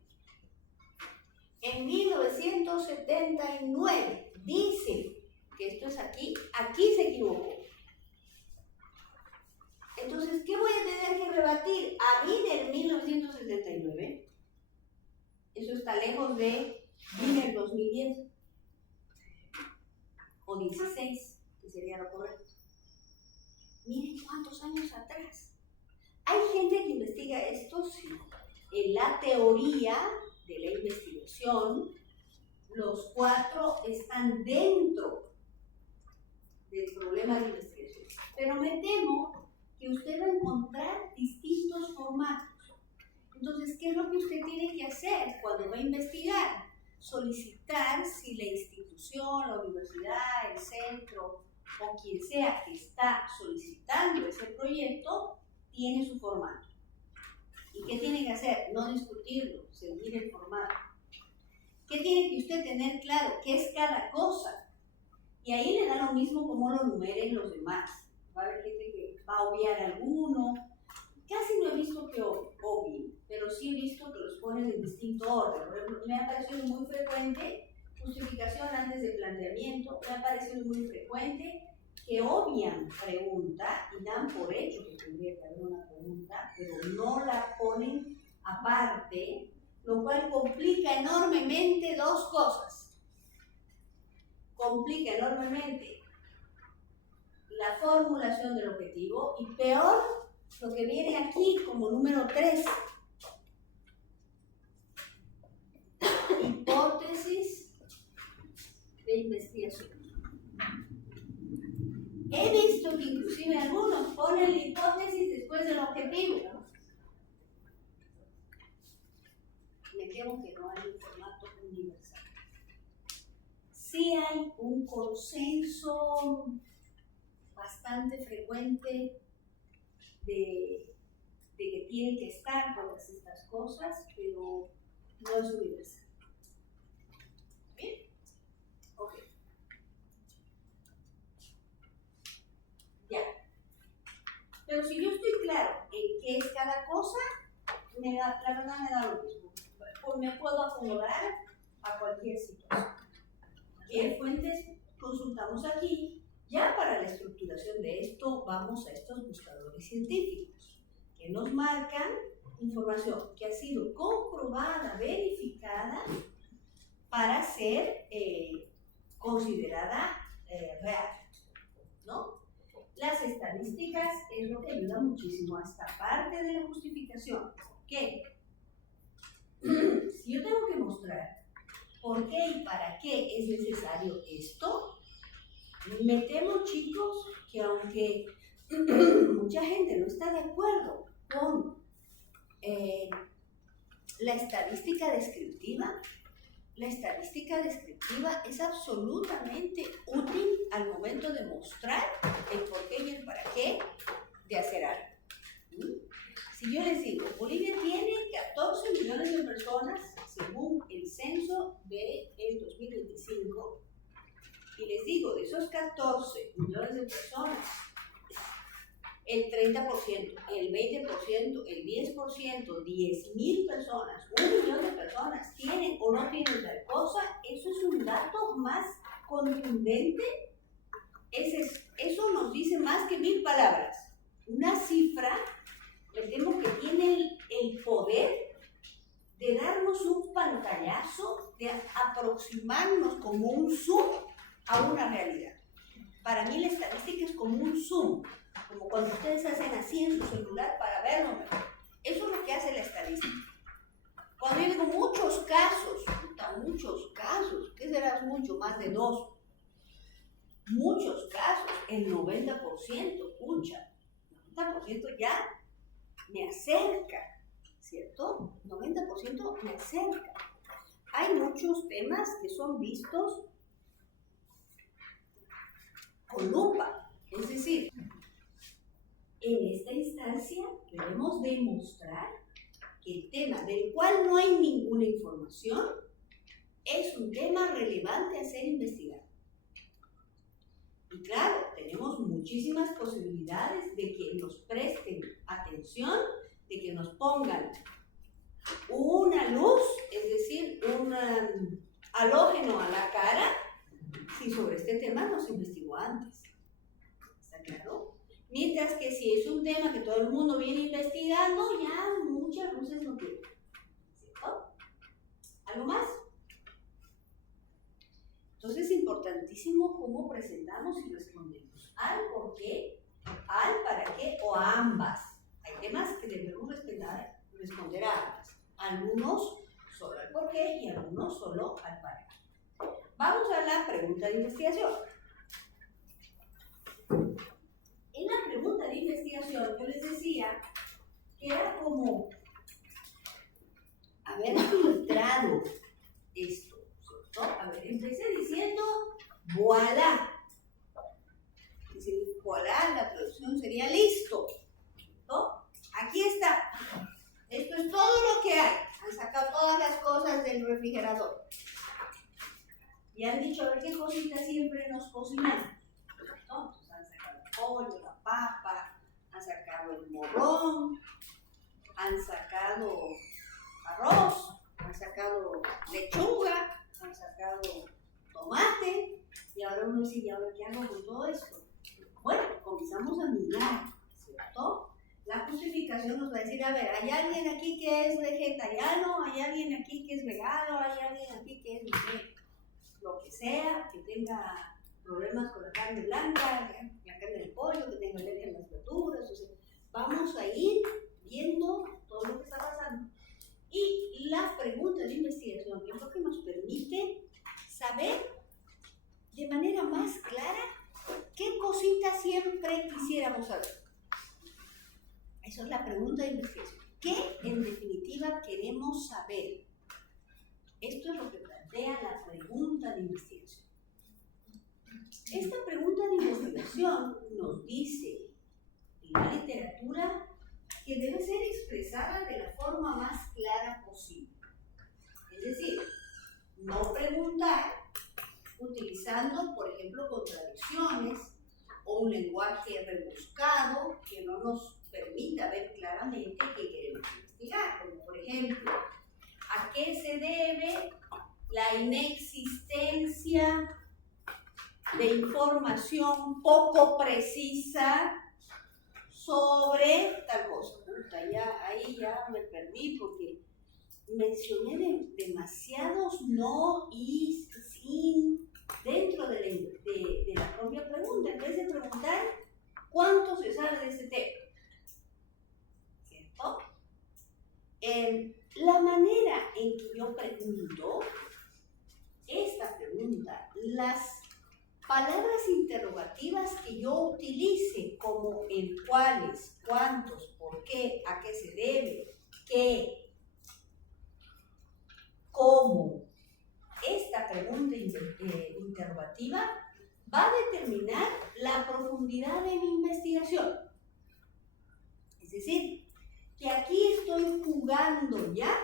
en 1979 dice que esto es aquí, aquí se equivocó. Entonces, ¿qué voy a tener que rebatir? ¿A Wiener en 1979? Eso está lejos de Wiener 2010 o 16, que sería lo correcto. Miren cuántos años atrás. ¿Hay gente que investiga esto? Sí. En la teoría de la investigación, los 4 están dentro del problema de investigación. Pero me temo que usted va a encontrar distintos formatos. Entonces, ¿qué es lo que usted tiene que hacer cuando va a investigar? Solicitar si la institución, la universidad, el centro o quien sea que está solicitando ese proyecto tiene su formato. ¿Y qué tiene que hacer? No discutirlo, seguir el formato. ¿Qué tiene que usted tener claro? ¿Qué es cada cosa? Y ahí le da lo mismo como lo numeren los demás. Va a haber gente que va a obviar alguno. Casi no he visto que obvien, pero sí he visto que los ponen en distinto orden. Por ejemplo, me ha parecido muy frecuente justificación antes de planteamiento, me ha parecido muy frecuente que obvian pregunta y dan por hecho que tendría que haber una pregunta, pero no la ponen aparte, lo cual complica enormemente dos cosas. Complica enormemente la formulación del objetivo y peor, lo que viene aquí como número 3. Hipótesis de investigación. He visto que inclusive algunos ponen la hipótesis después del objetivo. Me temo que no hay un formato universal. Sí hay un consenso bastante frecuente de que tienen que estar todas estas cosas, pero no es universal. ¿Bien? Ok. Ya. Pero si yo estoy claro en qué es cada cosa, la verdad me da lo mismo. Pues me puedo acomodar a cualquier situación. Bien, fuentes consultamos aquí. Ya para la estructuración de esto, vamos a estos buscadores científicos que nos marcan información que ha sido comprobada, verificada para ser considerada real, ¿no? Las estadísticas es lo que ayuda muchísimo a esta parte de la justificación. ¿Qué? Si yo tengo que mostrar por qué y para qué es necesario esto, me temo, chicos, que aunque mucha gente no está de acuerdo con la estadística descriptiva es absolutamente útil al momento de mostrar el por qué y el para qué de hacer algo. Si yo les digo, Bolivia tiene 14 millones de personas según el censo del 2025, y les digo, de esos 14 millones de personas, el 30%, el 20%, el 10%, 10,000 personas, 1 millón de personas tienen o no tienen tal cosa, eso es un dato más contundente, eso nos dice más que 1000 palabras. Una cifra, me temo que tiene el poder de darnos un pantallazo, de aproximarnos como un zoom a una realidad. Para mí la estadística es como un zoom, como cuando ustedes hacen así en su celular para verlo mejor. Eso es lo que hace la estadística. Cuando yo digo muchos casos, ¿qué será mucho? Más de 2. Muchos casos, el 90%, pucha, 90% ya me acerca, ¿cierto? 90% me acerca. Hay muchos temas que son vistos con lupa, es decir, en esta instancia debemos demostrar que el tema del cual no hay ninguna información es un tema relevante a ser investigado. Y claro, tenemos muchísimas posibilidades de que nos presten atención, de que nos pongan una luz, es decir, un halógeno a la cara, si sobre este tema no se investigó antes. ¿Está claro? Mientras que si es un tema que todo el mundo viene investigando, ya muchas luces no tienen. ¿Cierto? ¿Algo más? Entonces es importantísimo cómo presentamos y respondemos al por qué, al para qué o a ambas. Hay temas que debemos responder a ambas. Algunos solo al por qué y algunos solo al para qué. la pregunta de investigación. En la pregunta de investigación yo les decía que era como haber filtrado esto, ¿cierto? A ver, empecé diciendo voilà. Es decir, voilà, la traducción sería listo, ¿no? Aquí está. Esto es todo lo que hay. Han sacado todas las cosas del refrigerador. Y han dicho, a ver qué cositas siempre nos cocinamos, ¿no? Entonces han sacado el pollo, la papa, han sacado el morrón, han sacado arroz, han sacado lechuga, han sacado tomate, y ahora uno dice, ¿y ahora qué hago con todo esto? Bueno, comenzamos a mirar, ¿cierto? La justificación nos va a decir, a ver, ¿hay alguien aquí que es vegetariano? ¿Hay alguien aquí que es vegano? ¿Hay alguien aquí que es lo que sea, que tenga problemas con la carne blanca, la carne del pollo, que tenga alergia a las verduras? O sea, vamos a ir viendo todo lo que está pasando. Y la pregunta de investigación es lo que nos permite saber de manera más clara qué cositas siempre quisiéramos saber. Esa es la pregunta de investigación. ¿Qué en definitiva queremos saber? Esto es lo que plantea la pregunta de investigación. Esta pregunta de investigación nos dice en la literatura que debe ser expresada de la forma más clara posible. Es decir, no preguntar utilizando, por ejemplo, contradicciones o un lenguaje rebuscado que no nos permita ver claramente qué queremos investigar. Como por ejemplo, ¿a qué se debe la inexistencia de información poco precisa sobre tal cosa? Ahí ya me perdí porque mencioné demasiados no y sin dentro de la propia pregunta, en vez de preguntar cuánto se sabe de ese tema, ¿cierto? La manera en que yo pregunto esta pregunta, las palabras interrogativas que yo utilice como el cuáles, cuántos, por qué, a qué se debe, qué, cómo, esta pregunta interrogativa va a determinar la profundidad de mi investigación. Es decir, que aquí estoy jugando ya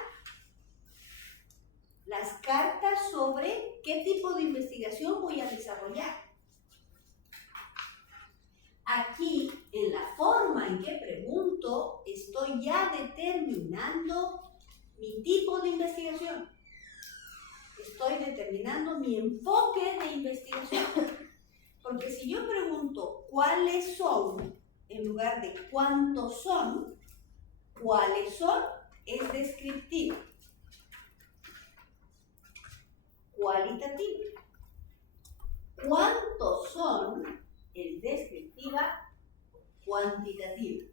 las cartas sobre qué tipo de investigación voy a desarrollar. Aquí, en la forma en que pregunto, estoy ya determinando mi tipo de investigación. Estoy determinando mi enfoque de investigación. Porque si yo pregunto cuáles son, en lugar de cuántos son, cuáles son es descriptivo. Cualitativa. ¿Cuántos son? Es descriptiva, cuantitativa.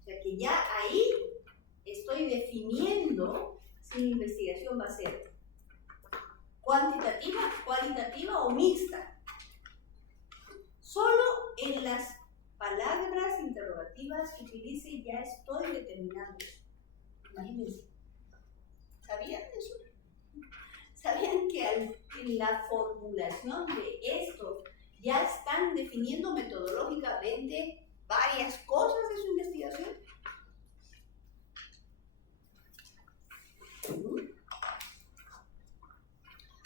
O sea que ya ahí estoy definiendo si mi investigación va a ser cuantitativa, cualitativa o mixta. Solo en las palabras interrogativas que utilice ya estoy determinando eso. Imagínense. ¿Sabían eso? ¿Sabían que en la formulación de esto ya están definiendo metodológicamente varias cosas de su investigación?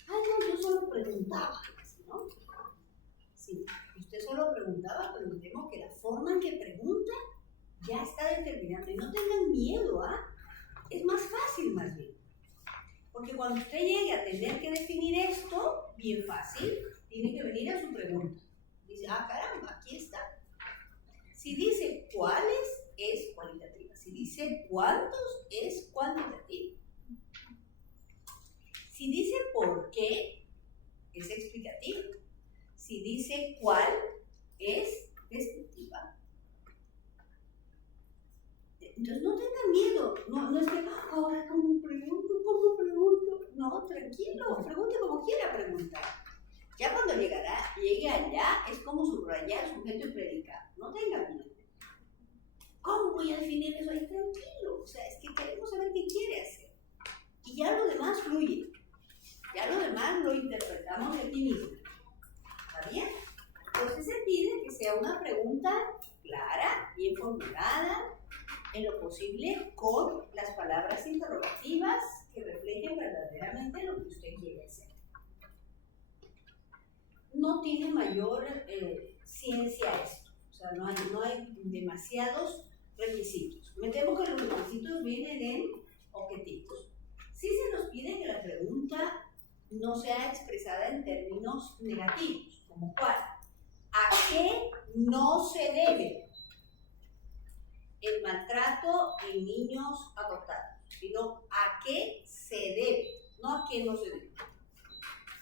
No, yo solo preguntaba, ¿no? Sí, usted solo preguntaba, pero vemos que la forma en que pregunta ya está determinando. Y no tengan miedo, ¿ah? Es más fácil más bien. Porque cuando usted llegue a tener que definir esto, bien fácil, tiene que venir a su pregunta. Dice, caramba, aquí está. Si dice cuáles, es cualitativa. Si dice cuántos, es cuantitativa. Si dice por qué, es explicativa. Si dice cuál, es descriptiva. Entonces no tengan miedo. No es que, ahora, ¿cómo pregunto? No, tranquilo, pregunte como quiera preguntar. Ya cuando llegue allá, es como subrayar sujeto y predicado. No tenga miedo. ¿Cómo voy a definir eso ahí? Tranquilo. O sea, es que queremos saber qué quiere hacer. Y ya lo demás fluye. Ya lo demás lo interpretamos de aquí mismo. ¿Está bien? Entonces se pide que sea una pregunta clara, bien formulada, en lo posible con las palabras interrogativas que reflejen verdaderamente lo que usted quiere hacer. No tiene mayor ciencia esto, o sea, no hay demasiados requisitos. Me temo que los requisitos vienen en objetivos. Sí se nos pide que la pregunta no sea expresada en términos negativos, como cuál. ¿A qué no se debe el maltrato en niños adoptados? Sino a qué se debe, no a qué no se debe.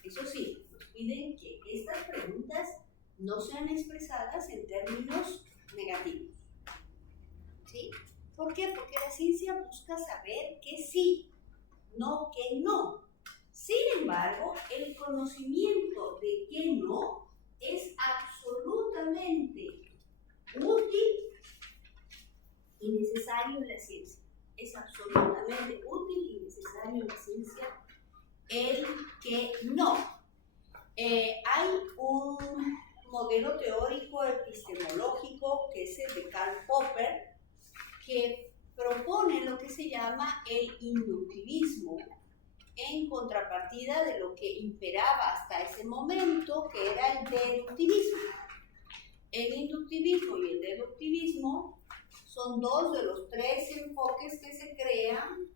Eso sí, nos piden que estas preguntas no sean expresadas en términos negativos. ¿Sí? ¿Por qué? Porque la ciencia busca saber que sí, no que no. Sin embargo, el conocimiento de que no es absolutamente útil y necesario en la ciencia. Es absolutamente útil y necesario en la ciencia el que no. Hay un modelo teórico epistemológico que es el de Karl Popper, que propone lo que se llama el inductivismo en contrapartida de lo que imperaba hasta ese momento, que era el deductivismo. El inductivismo y el deductivismo son dos de los tres enfoques que se crean.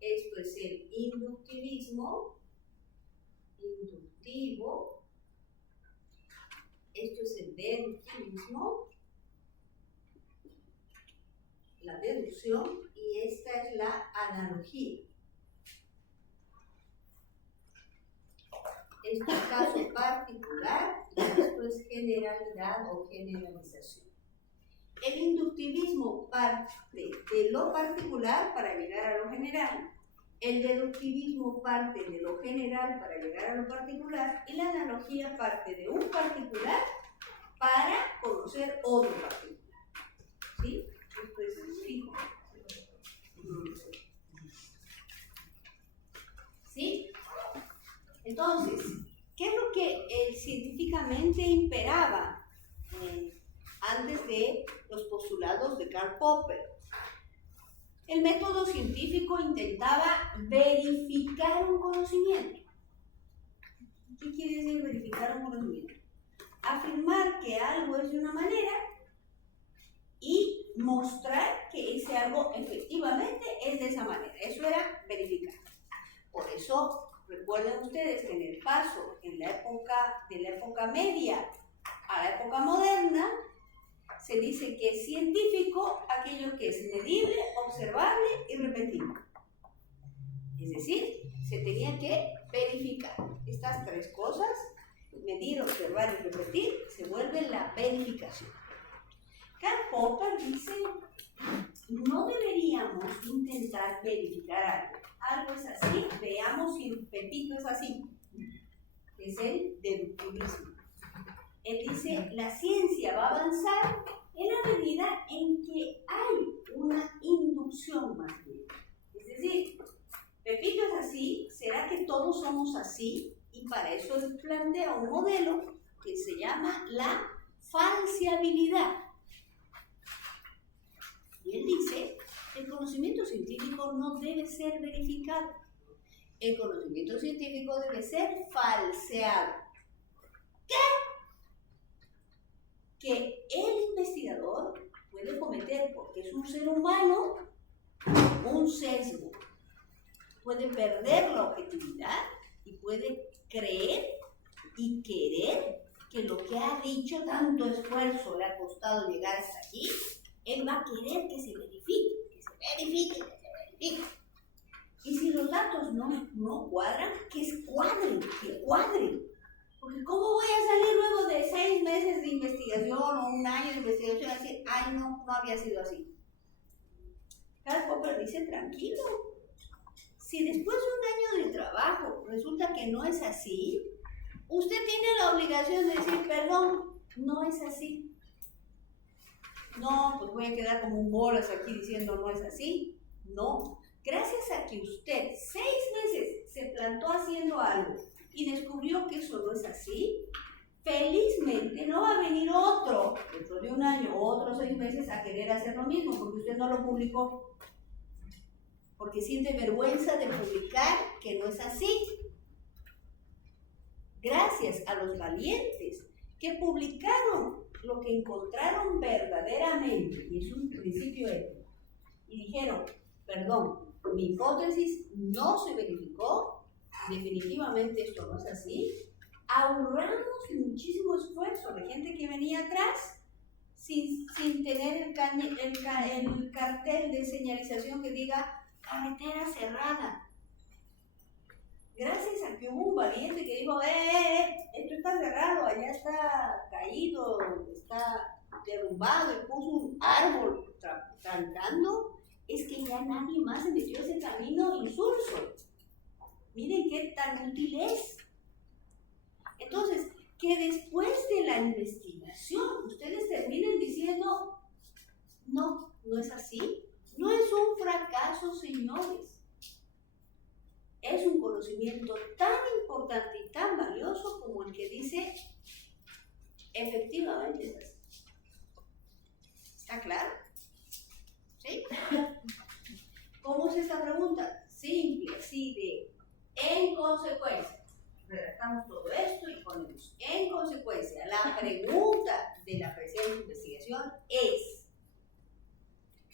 Esto es el inductivismo, inductivo. Esto es el deductivismo, la deducción, y esta es la analogía. Esto es caso particular y esto es generalidad o generalización. El inductivismo parte de lo particular para llegar a lo general. El deductivismo parte de lo general para llegar a lo particular y la analogía parte de un particular para conocer otro particular. ¿Sí? Esto es fijo. ¿Sí? Entonces, ¿qué es lo que científicamente imperaba antes de los postulados de Karl Popper? El método científico intentaba verificar un conocimiento. ¿Qué quiere decir verificar un conocimiento? Afirmar que algo es de una manera y mostrar que ese algo efectivamente es de esa manera. Eso era verificar. Por eso, recuerden ustedes que en el paso de la época media a la época moderna, se dice que es científico aquello que es medible, observable y repetible. Es decir, se tenía que verificar. Estas tres cosas, medir, observar y repetir, se vuelven la verificación. Karl Popper dice, no deberíamos intentar verificar algo. Algo es así, veamos si Pepito es así. Es el deductivismo. Él dice, la ciencia va a avanzar en la medida en que hay una inducción más bien. Es decir, Pepito es así, ¿será que todos somos así? Y para eso él plantea un modelo que se llama la falseabilidad. Y él dice, el conocimiento científico no debe ser verificado. El conocimiento científico debe ser falseado. ¿Qué? Que el investigador puede cometer, porque es un ser humano, un sesgo. Puede perder la objetividad y puede creer y querer que lo que ha dicho, tanto esfuerzo le ha costado llegar hasta aquí, él va a querer que se verifique, que se verifique. Y si los datos no cuadran, que cuadren. Porque ¿cómo voy a salir luego de 6 meses de investigación o un año de investigación y decir, ay, no había sido así? Karl Popper dice, tranquilo. Si después de un año de trabajo resulta que no es así, usted tiene la obligación de decir, perdón, no es así. No, pues voy a quedar como un bolas aquí diciendo no es así. No. Gracias a que usted 6 meses se plantó haciendo algo y descubrió que eso no es así, felizmente no va a venir otro, dentro de un año o otros 6 meses, a querer hacer lo mismo porque usted no lo publicó. Porque siente vergüenza de publicar que no es así. Gracias a los valientes que publicaron lo que encontraron verdaderamente, y es un principio ético, y dijeron, perdón, mi hipótesis no se verificó, definitivamente esto no es así, ahorramos muchísimo esfuerzo de gente que venía atrás sin tener el cartel de señalización que diga carretera cerrada. Gracias a que hubo un valiente que dijo, esto está cerrado, allá está caído, está derrumbado, y puso un árbol trancando, es que ya nadie más se metió ese camino insulso. Miren qué tan útil es. Entonces, que después de la investigación ustedes terminen diciendo, no, no es así, no es un fracaso, señores. Es un conocimiento tan importante y tan valioso como el que dice, efectivamente es así. ¿Está claro? ¿Sí? ¿Cómo es esta pregunta? Simple, así de, en consecuencia. Redactamos todo esto y ponemos, en consecuencia, la pregunta de la presente investigación es,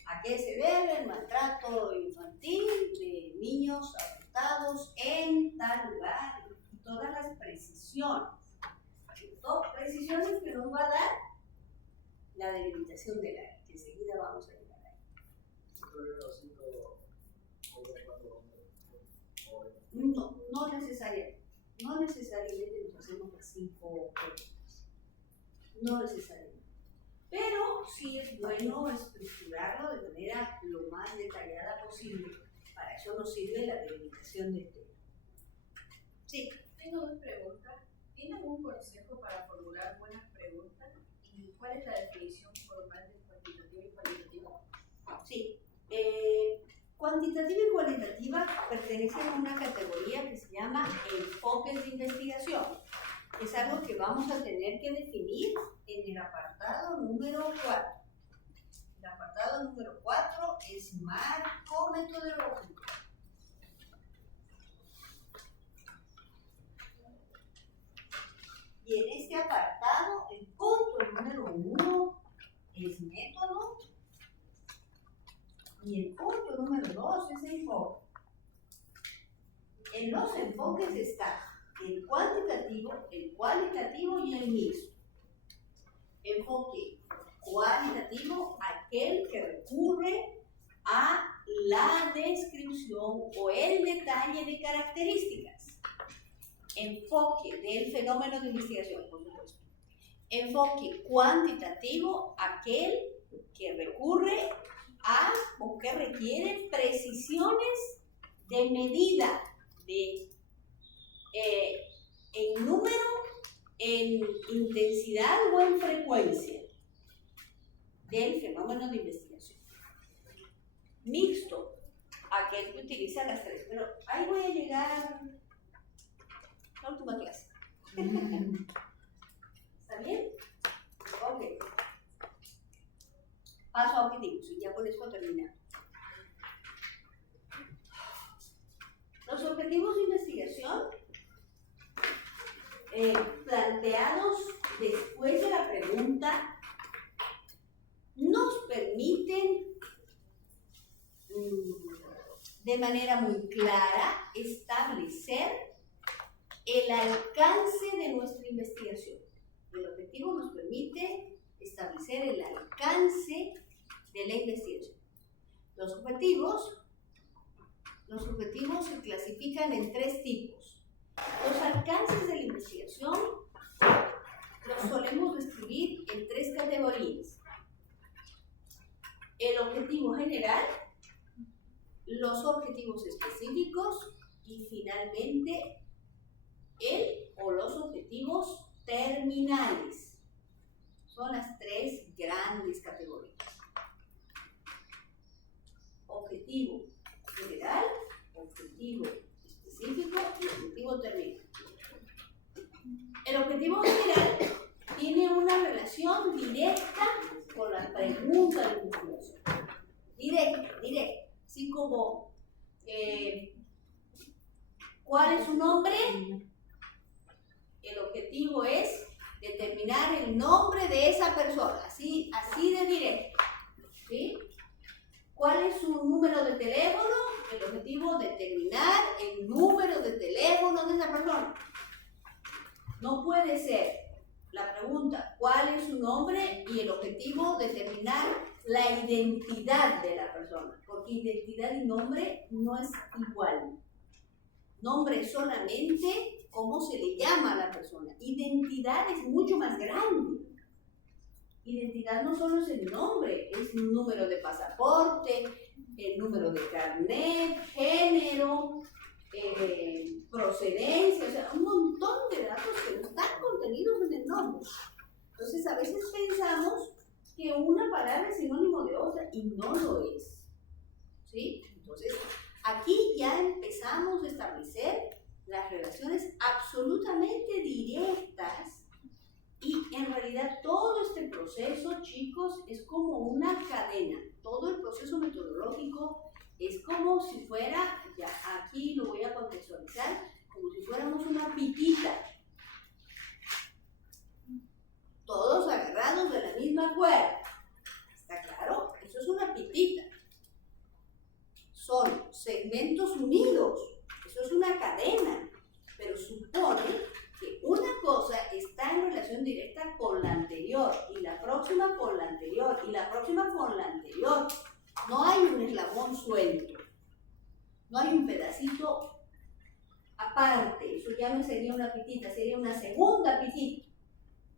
¿a qué se debe el maltrato infantil de niños afectados en tal lugar? Y todas las precisiones. Precisiones que nos va a dar la delimitación de la ley, que enseguida vamos a llegar ahí. No necesariamente. No necesariamente nos hacemos las 5 preguntas. No necesariamente. Pero sí es bueno estructurarlo de manera lo más detallada posible. Para eso nos sirve la delimitación del tema. Sí. Tengo 2 preguntas. ¿Tiene algún consejo para formular buenas preguntas? ¿Y cuál es la definición formal de cuantitativa y cualitativa? Sí. Cuantitativa y cualitativa pertenecen a una categoría que se llama enfoques de investigación. Es algo que vamos a tener que definir en el apartado número 4. El apartado número 4 es marco metodológico. Y en este apartado, el punto número 1 es método. Y el punto número 2 es enfoque. En los enfoques está el cuantitativo, el cualitativo y el mixto. Enfoque cualitativo, aquel que recurre a la descripción o el detalle de características. Enfoque del fenómeno de investigación, por supuesto. Enfoque cuantitativo, aquel que recurre a o que requiere precisiones de medida en número, en intensidad o en frecuencia del fenómeno de investigación. Mixto, aquel que utiliza las 3, pero ahí voy a llegar a la última clase. ¿Está bien? Ok. Paso a objetivos y ya con esto terminamos. Los objetivos de investigación planteados después de la pregunta nos permiten de manera muy clara establecer el alcance de nuestra investigación. El objetivo nos permite establecer el alcance de la investigación. Los objetivos se clasifican en 3 tipos. Los alcances de la investigación los solemos describir en 3 categorías. El objetivo general, los objetivos específicos y finalmente objetivos terminales. Son las tres grandes categorías. Objetivo general, objetivo específico y objetivo terminal. El objetivo general tiene una relación directa con la pregunta de investigación. Directa. Así como, ¿cuál es su nombre? El objetivo es determinar el nombre de esa persona, así de directo. ¿Sí? ¿Cuál es su número de teléfono? El objetivo es determinar el número de teléfono de esa persona. No puede ser la pregunta, ¿cuál es su nombre? Y el objetivo determinar la identidad de la persona, porque identidad y nombre no es igual. Nombre es solamente cómo se le llama a la persona. Identidad es mucho más grande. Identidad no solo es el nombre, es un número de pasaporte, el número de carnet, género, procedencia, o sea, un montón de datos que no están contenidos en el nombre. Entonces, a veces pensamos que una palabra es sinónimo de otra y no lo es. ¿Sí? Entonces, aquí ya empezamos a establecer las relaciones absolutamente directas y en realidad todo este proceso, chicos, es como una cadena. Todo el proceso metodológico es como si fuera, ya aquí lo voy a contextualizar, como si fuéramos una pitita. Todos agarrados de la misma cuerda. ¿Está claro? Eso es una pitita. Son segmentos unidos. Eso es una cadena. Pero supone que una cosa está en relación directa con la anterior, y la próxima con la anterior, y la próxima con la anterior. No hay un eslabón suelto. No hay un pedacito aparte. Eso ya no sería una pitita, sería una segunda pitita.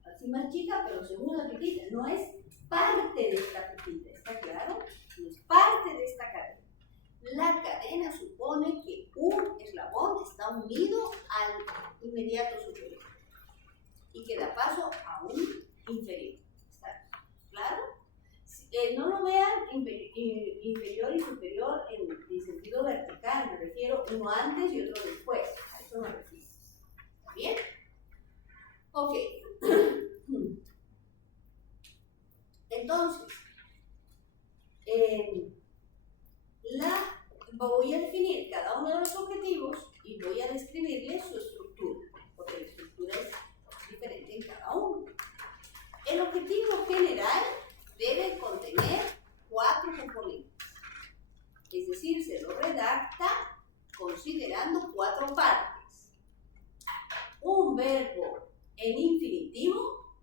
Así más chica, pero segunda pitita. No es parte de esta pitita, ¿está claro? No es parte de esta cadena. La cadena supone que un eslabón está unido al inmediato superior y que da paso a un inferior. ¿Está claro? No lo vean inferior y superior en sentido vertical, me refiero uno antes y otro después. A eso me refiero. ¿Está bien? Ok. Entonces, voy a definir cada uno de los objetivos y voy a describirles su estructura, porque la estructura es diferente en cada uno. El objetivo general debe contener 4 componentes, es decir, se lo redacta considerando 4 partes. Un verbo en infinitivo.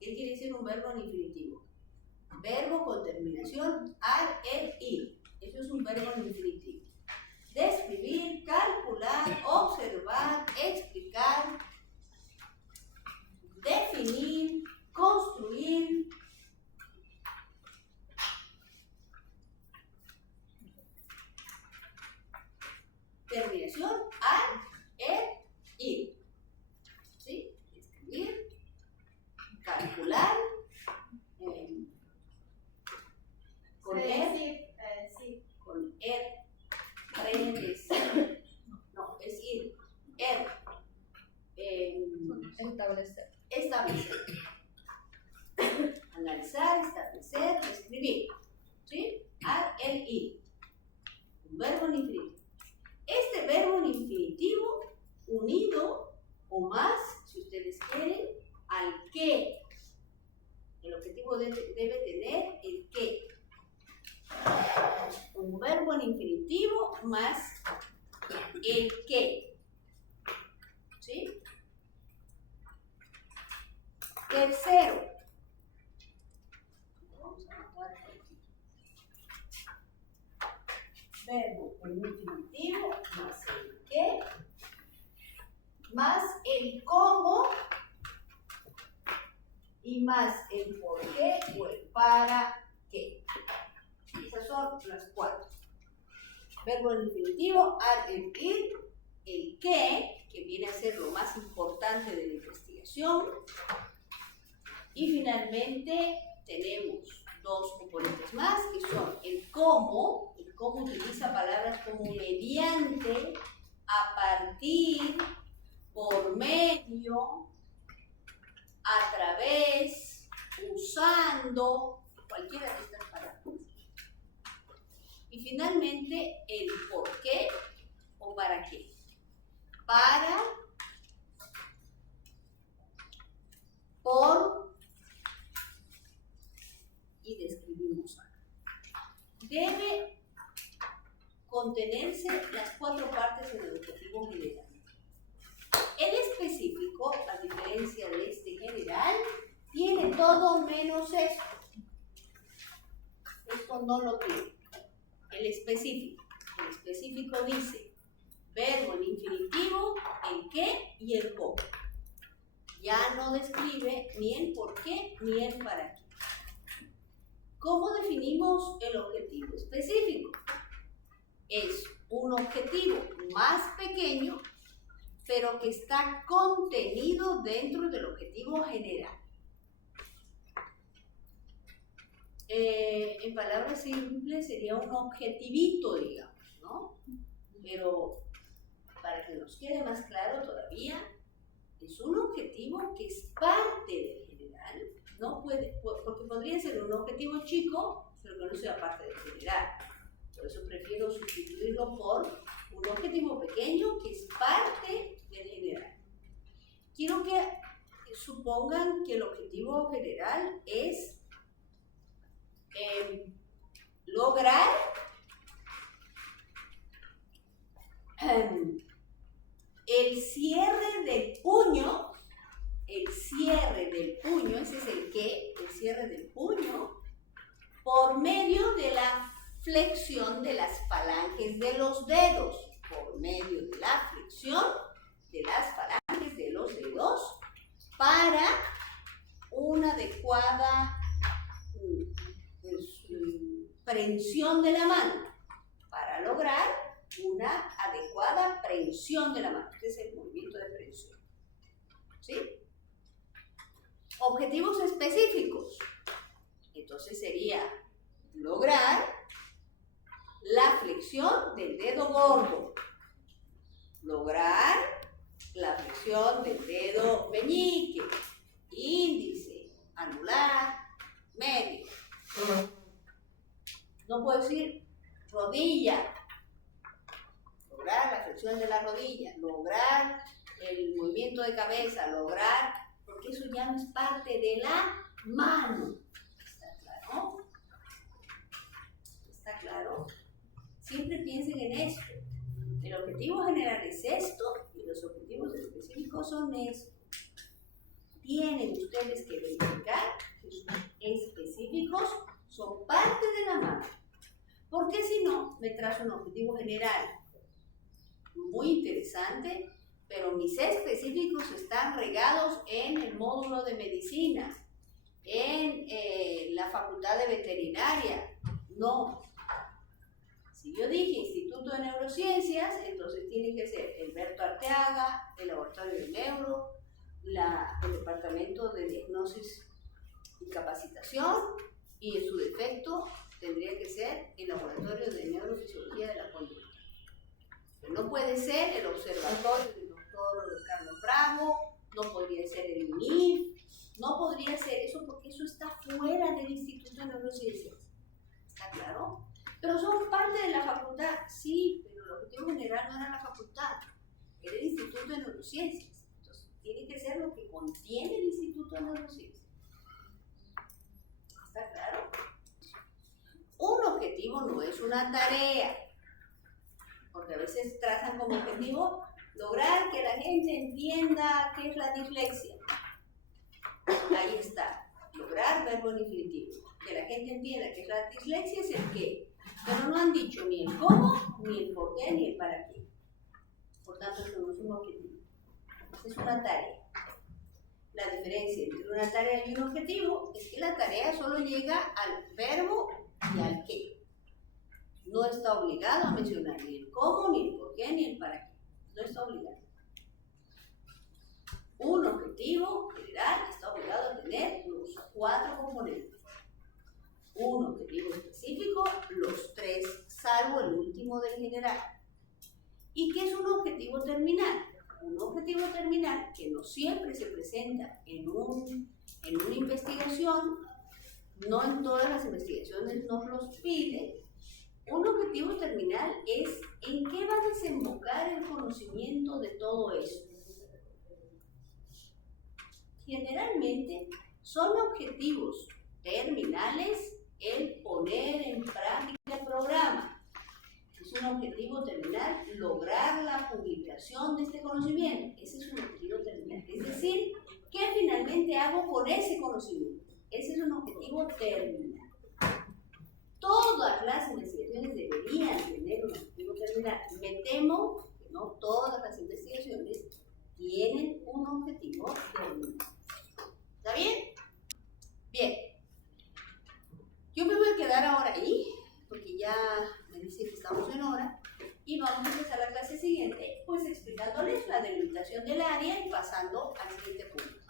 ¿Qué quiere decir un verbo en infinitivo? Verbo con terminación ar, er, ir. Eso es un verbo en infinitivo. Describir, calcular, observar, explicar, definir, construir, terminación ar, er, ir. ¿Sí? Describir, calcular, con er, con er, aprendes, no, es ir, establecer, analizar, establecer, escribir, ¿sí? Ar, el, ir, un verbo en infinitivo. Este verbo en infinitivo unido o más, si ustedes quieren, al que. El objetivo debe tener el que. Un verbo en infinitivo más el que. ¿Sí? Tercero. Vamos a anotar aquí. Verbo en infinitivo más el que, más el cómo y más el por qué o el para qué. Esas son las 4. Verbo en infinitivo, ar, el, ir, el que viene a ser lo más importante información. Y finalmente tenemos dos componentes más, que son el cómo. El cómo utiliza palabras como mediante, a partir, por medio, a través, usando, cualquiera de estas palabras. Y finalmente el por qué o para qué. Para, por y describimos algo. Debe contenerse las cuatro partes en el objetivo general. El específico, a diferencia de este general, tiene todo menos esto. Esto no lo tiene. El específico. El específico dice verbo en infinitivo, el qué y el cómo. Ya no describe ni el por qué ni el para qué. ¿Cómo definimos el objetivo específico? Es un objetivo más pequeño, pero que está contenido dentro del objetivo general. En palabras simples sería un objetivito, digamos, ¿no? Pero para que nos quede más claro todavía, es un objetivo que es parte del general. No puede, porque podría ser un objetivo chico, pero que no sea parte del general. Por eso prefiero sustituirlo por un objetivo pequeño que es parte del general. Quiero que supongan que el objetivo general es lograr el cierre del puño. El cierre del puño, ese es el qué, el cierre del puño, por medio de la flexión de las falanges de los dedos, por medio de la flexión de las falanges de los dedos, para una adecuada prensión de la mano, para lograr una adecuada prensión de la mano. Este es el movimiento de prensión. ¿Sí? Objetivos específicos. Entonces sería lograr la flexión del dedo gordo, lograr la flexión del dedo meñique, índice, anular, medio. No puedo decir rodilla, lograr la flexión de la rodilla, lograr el movimiento de cabeza, lograr, porque eso ya no es parte de la mano. ¿Está claro? ¿Está claro? Siempre piensen en esto. El objetivo general es esto y los objetivos específicos son esto. Tienen ustedes que verificar que sus específicos son parte de la mano. Porque si no, me trazo un objetivo general muy interesante, pero mis específicos están regados en el módulo de medicina, en la facultad de veterinaria. No. Si yo dije Instituto de Neurociencias, entonces tiene que ser Alberto Arteaga, el Laboratorio de Neuro, el Departamento de Diagnosis y Capacitación, y en su defecto tendría que ser el Laboratorio de Neurofisiología de la Conducta. No puede ser el Observatorio del Doctor Carlos Bravo, no podría ser el INIF, no podría ser eso porque eso está fuera del Instituto de Neurociencias. ¿Está claro? Pero son parte de la facultad, sí, pero el objetivo general no era la facultad, era el Instituto de Neurociencias. Entonces, tiene que ser lo que contiene el Instituto de Neurociencias. ¿Está claro? Un objetivo no es una tarea, porque a veces trazan como objetivo lograr que la gente entienda qué es la dislexia. Ahí está, lograr verbo en infinitivo. Que la gente entienda qué es la dislexia es el qué, pero no han dicho ni el cómo, ni el por qué, ni el para qué. Por tanto, eso no es un objetivo, es una tarea. La diferencia entre una tarea y un objetivo es que la tarea solo llega al verbo y al qué. No está obligado a mencionar ni el cómo, ni el por qué, ni el para qué. No está obligado. Un objetivo objetivo general está obligado a tener los 4 componentes. Un objetivo específico, los 3, salvo el último del general. ¿Y qué es un objetivo terminal? Un objetivo terminal que no siempre se presenta en una investigación, no en todas las investigaciones nos los pide. Un objetivo terminal es en qué va a desembocar el conocimiento de todo esto. Generalmente son objetivos terminales el poner en práctica el programa. Es un objetivo terminal lograr la publicación de este conocimiento. Ese es un objetivo terminal. Es decir, ¿qué finalmente hago con ese conocimiento? Ese es un objetivo terminal. Todas las investigaciones deberían tener un objetivo terminal. Me temo que no todas las investigaciones tienen un objetivo terminal. ¿Está bien? Bien. Yo me voy a quedar ahora ahí, porque ya me dice que estamos en hora, y vamos a empezar la clase siguiente, pues explicándoles la delimitación del área y pasando al siguiente punto.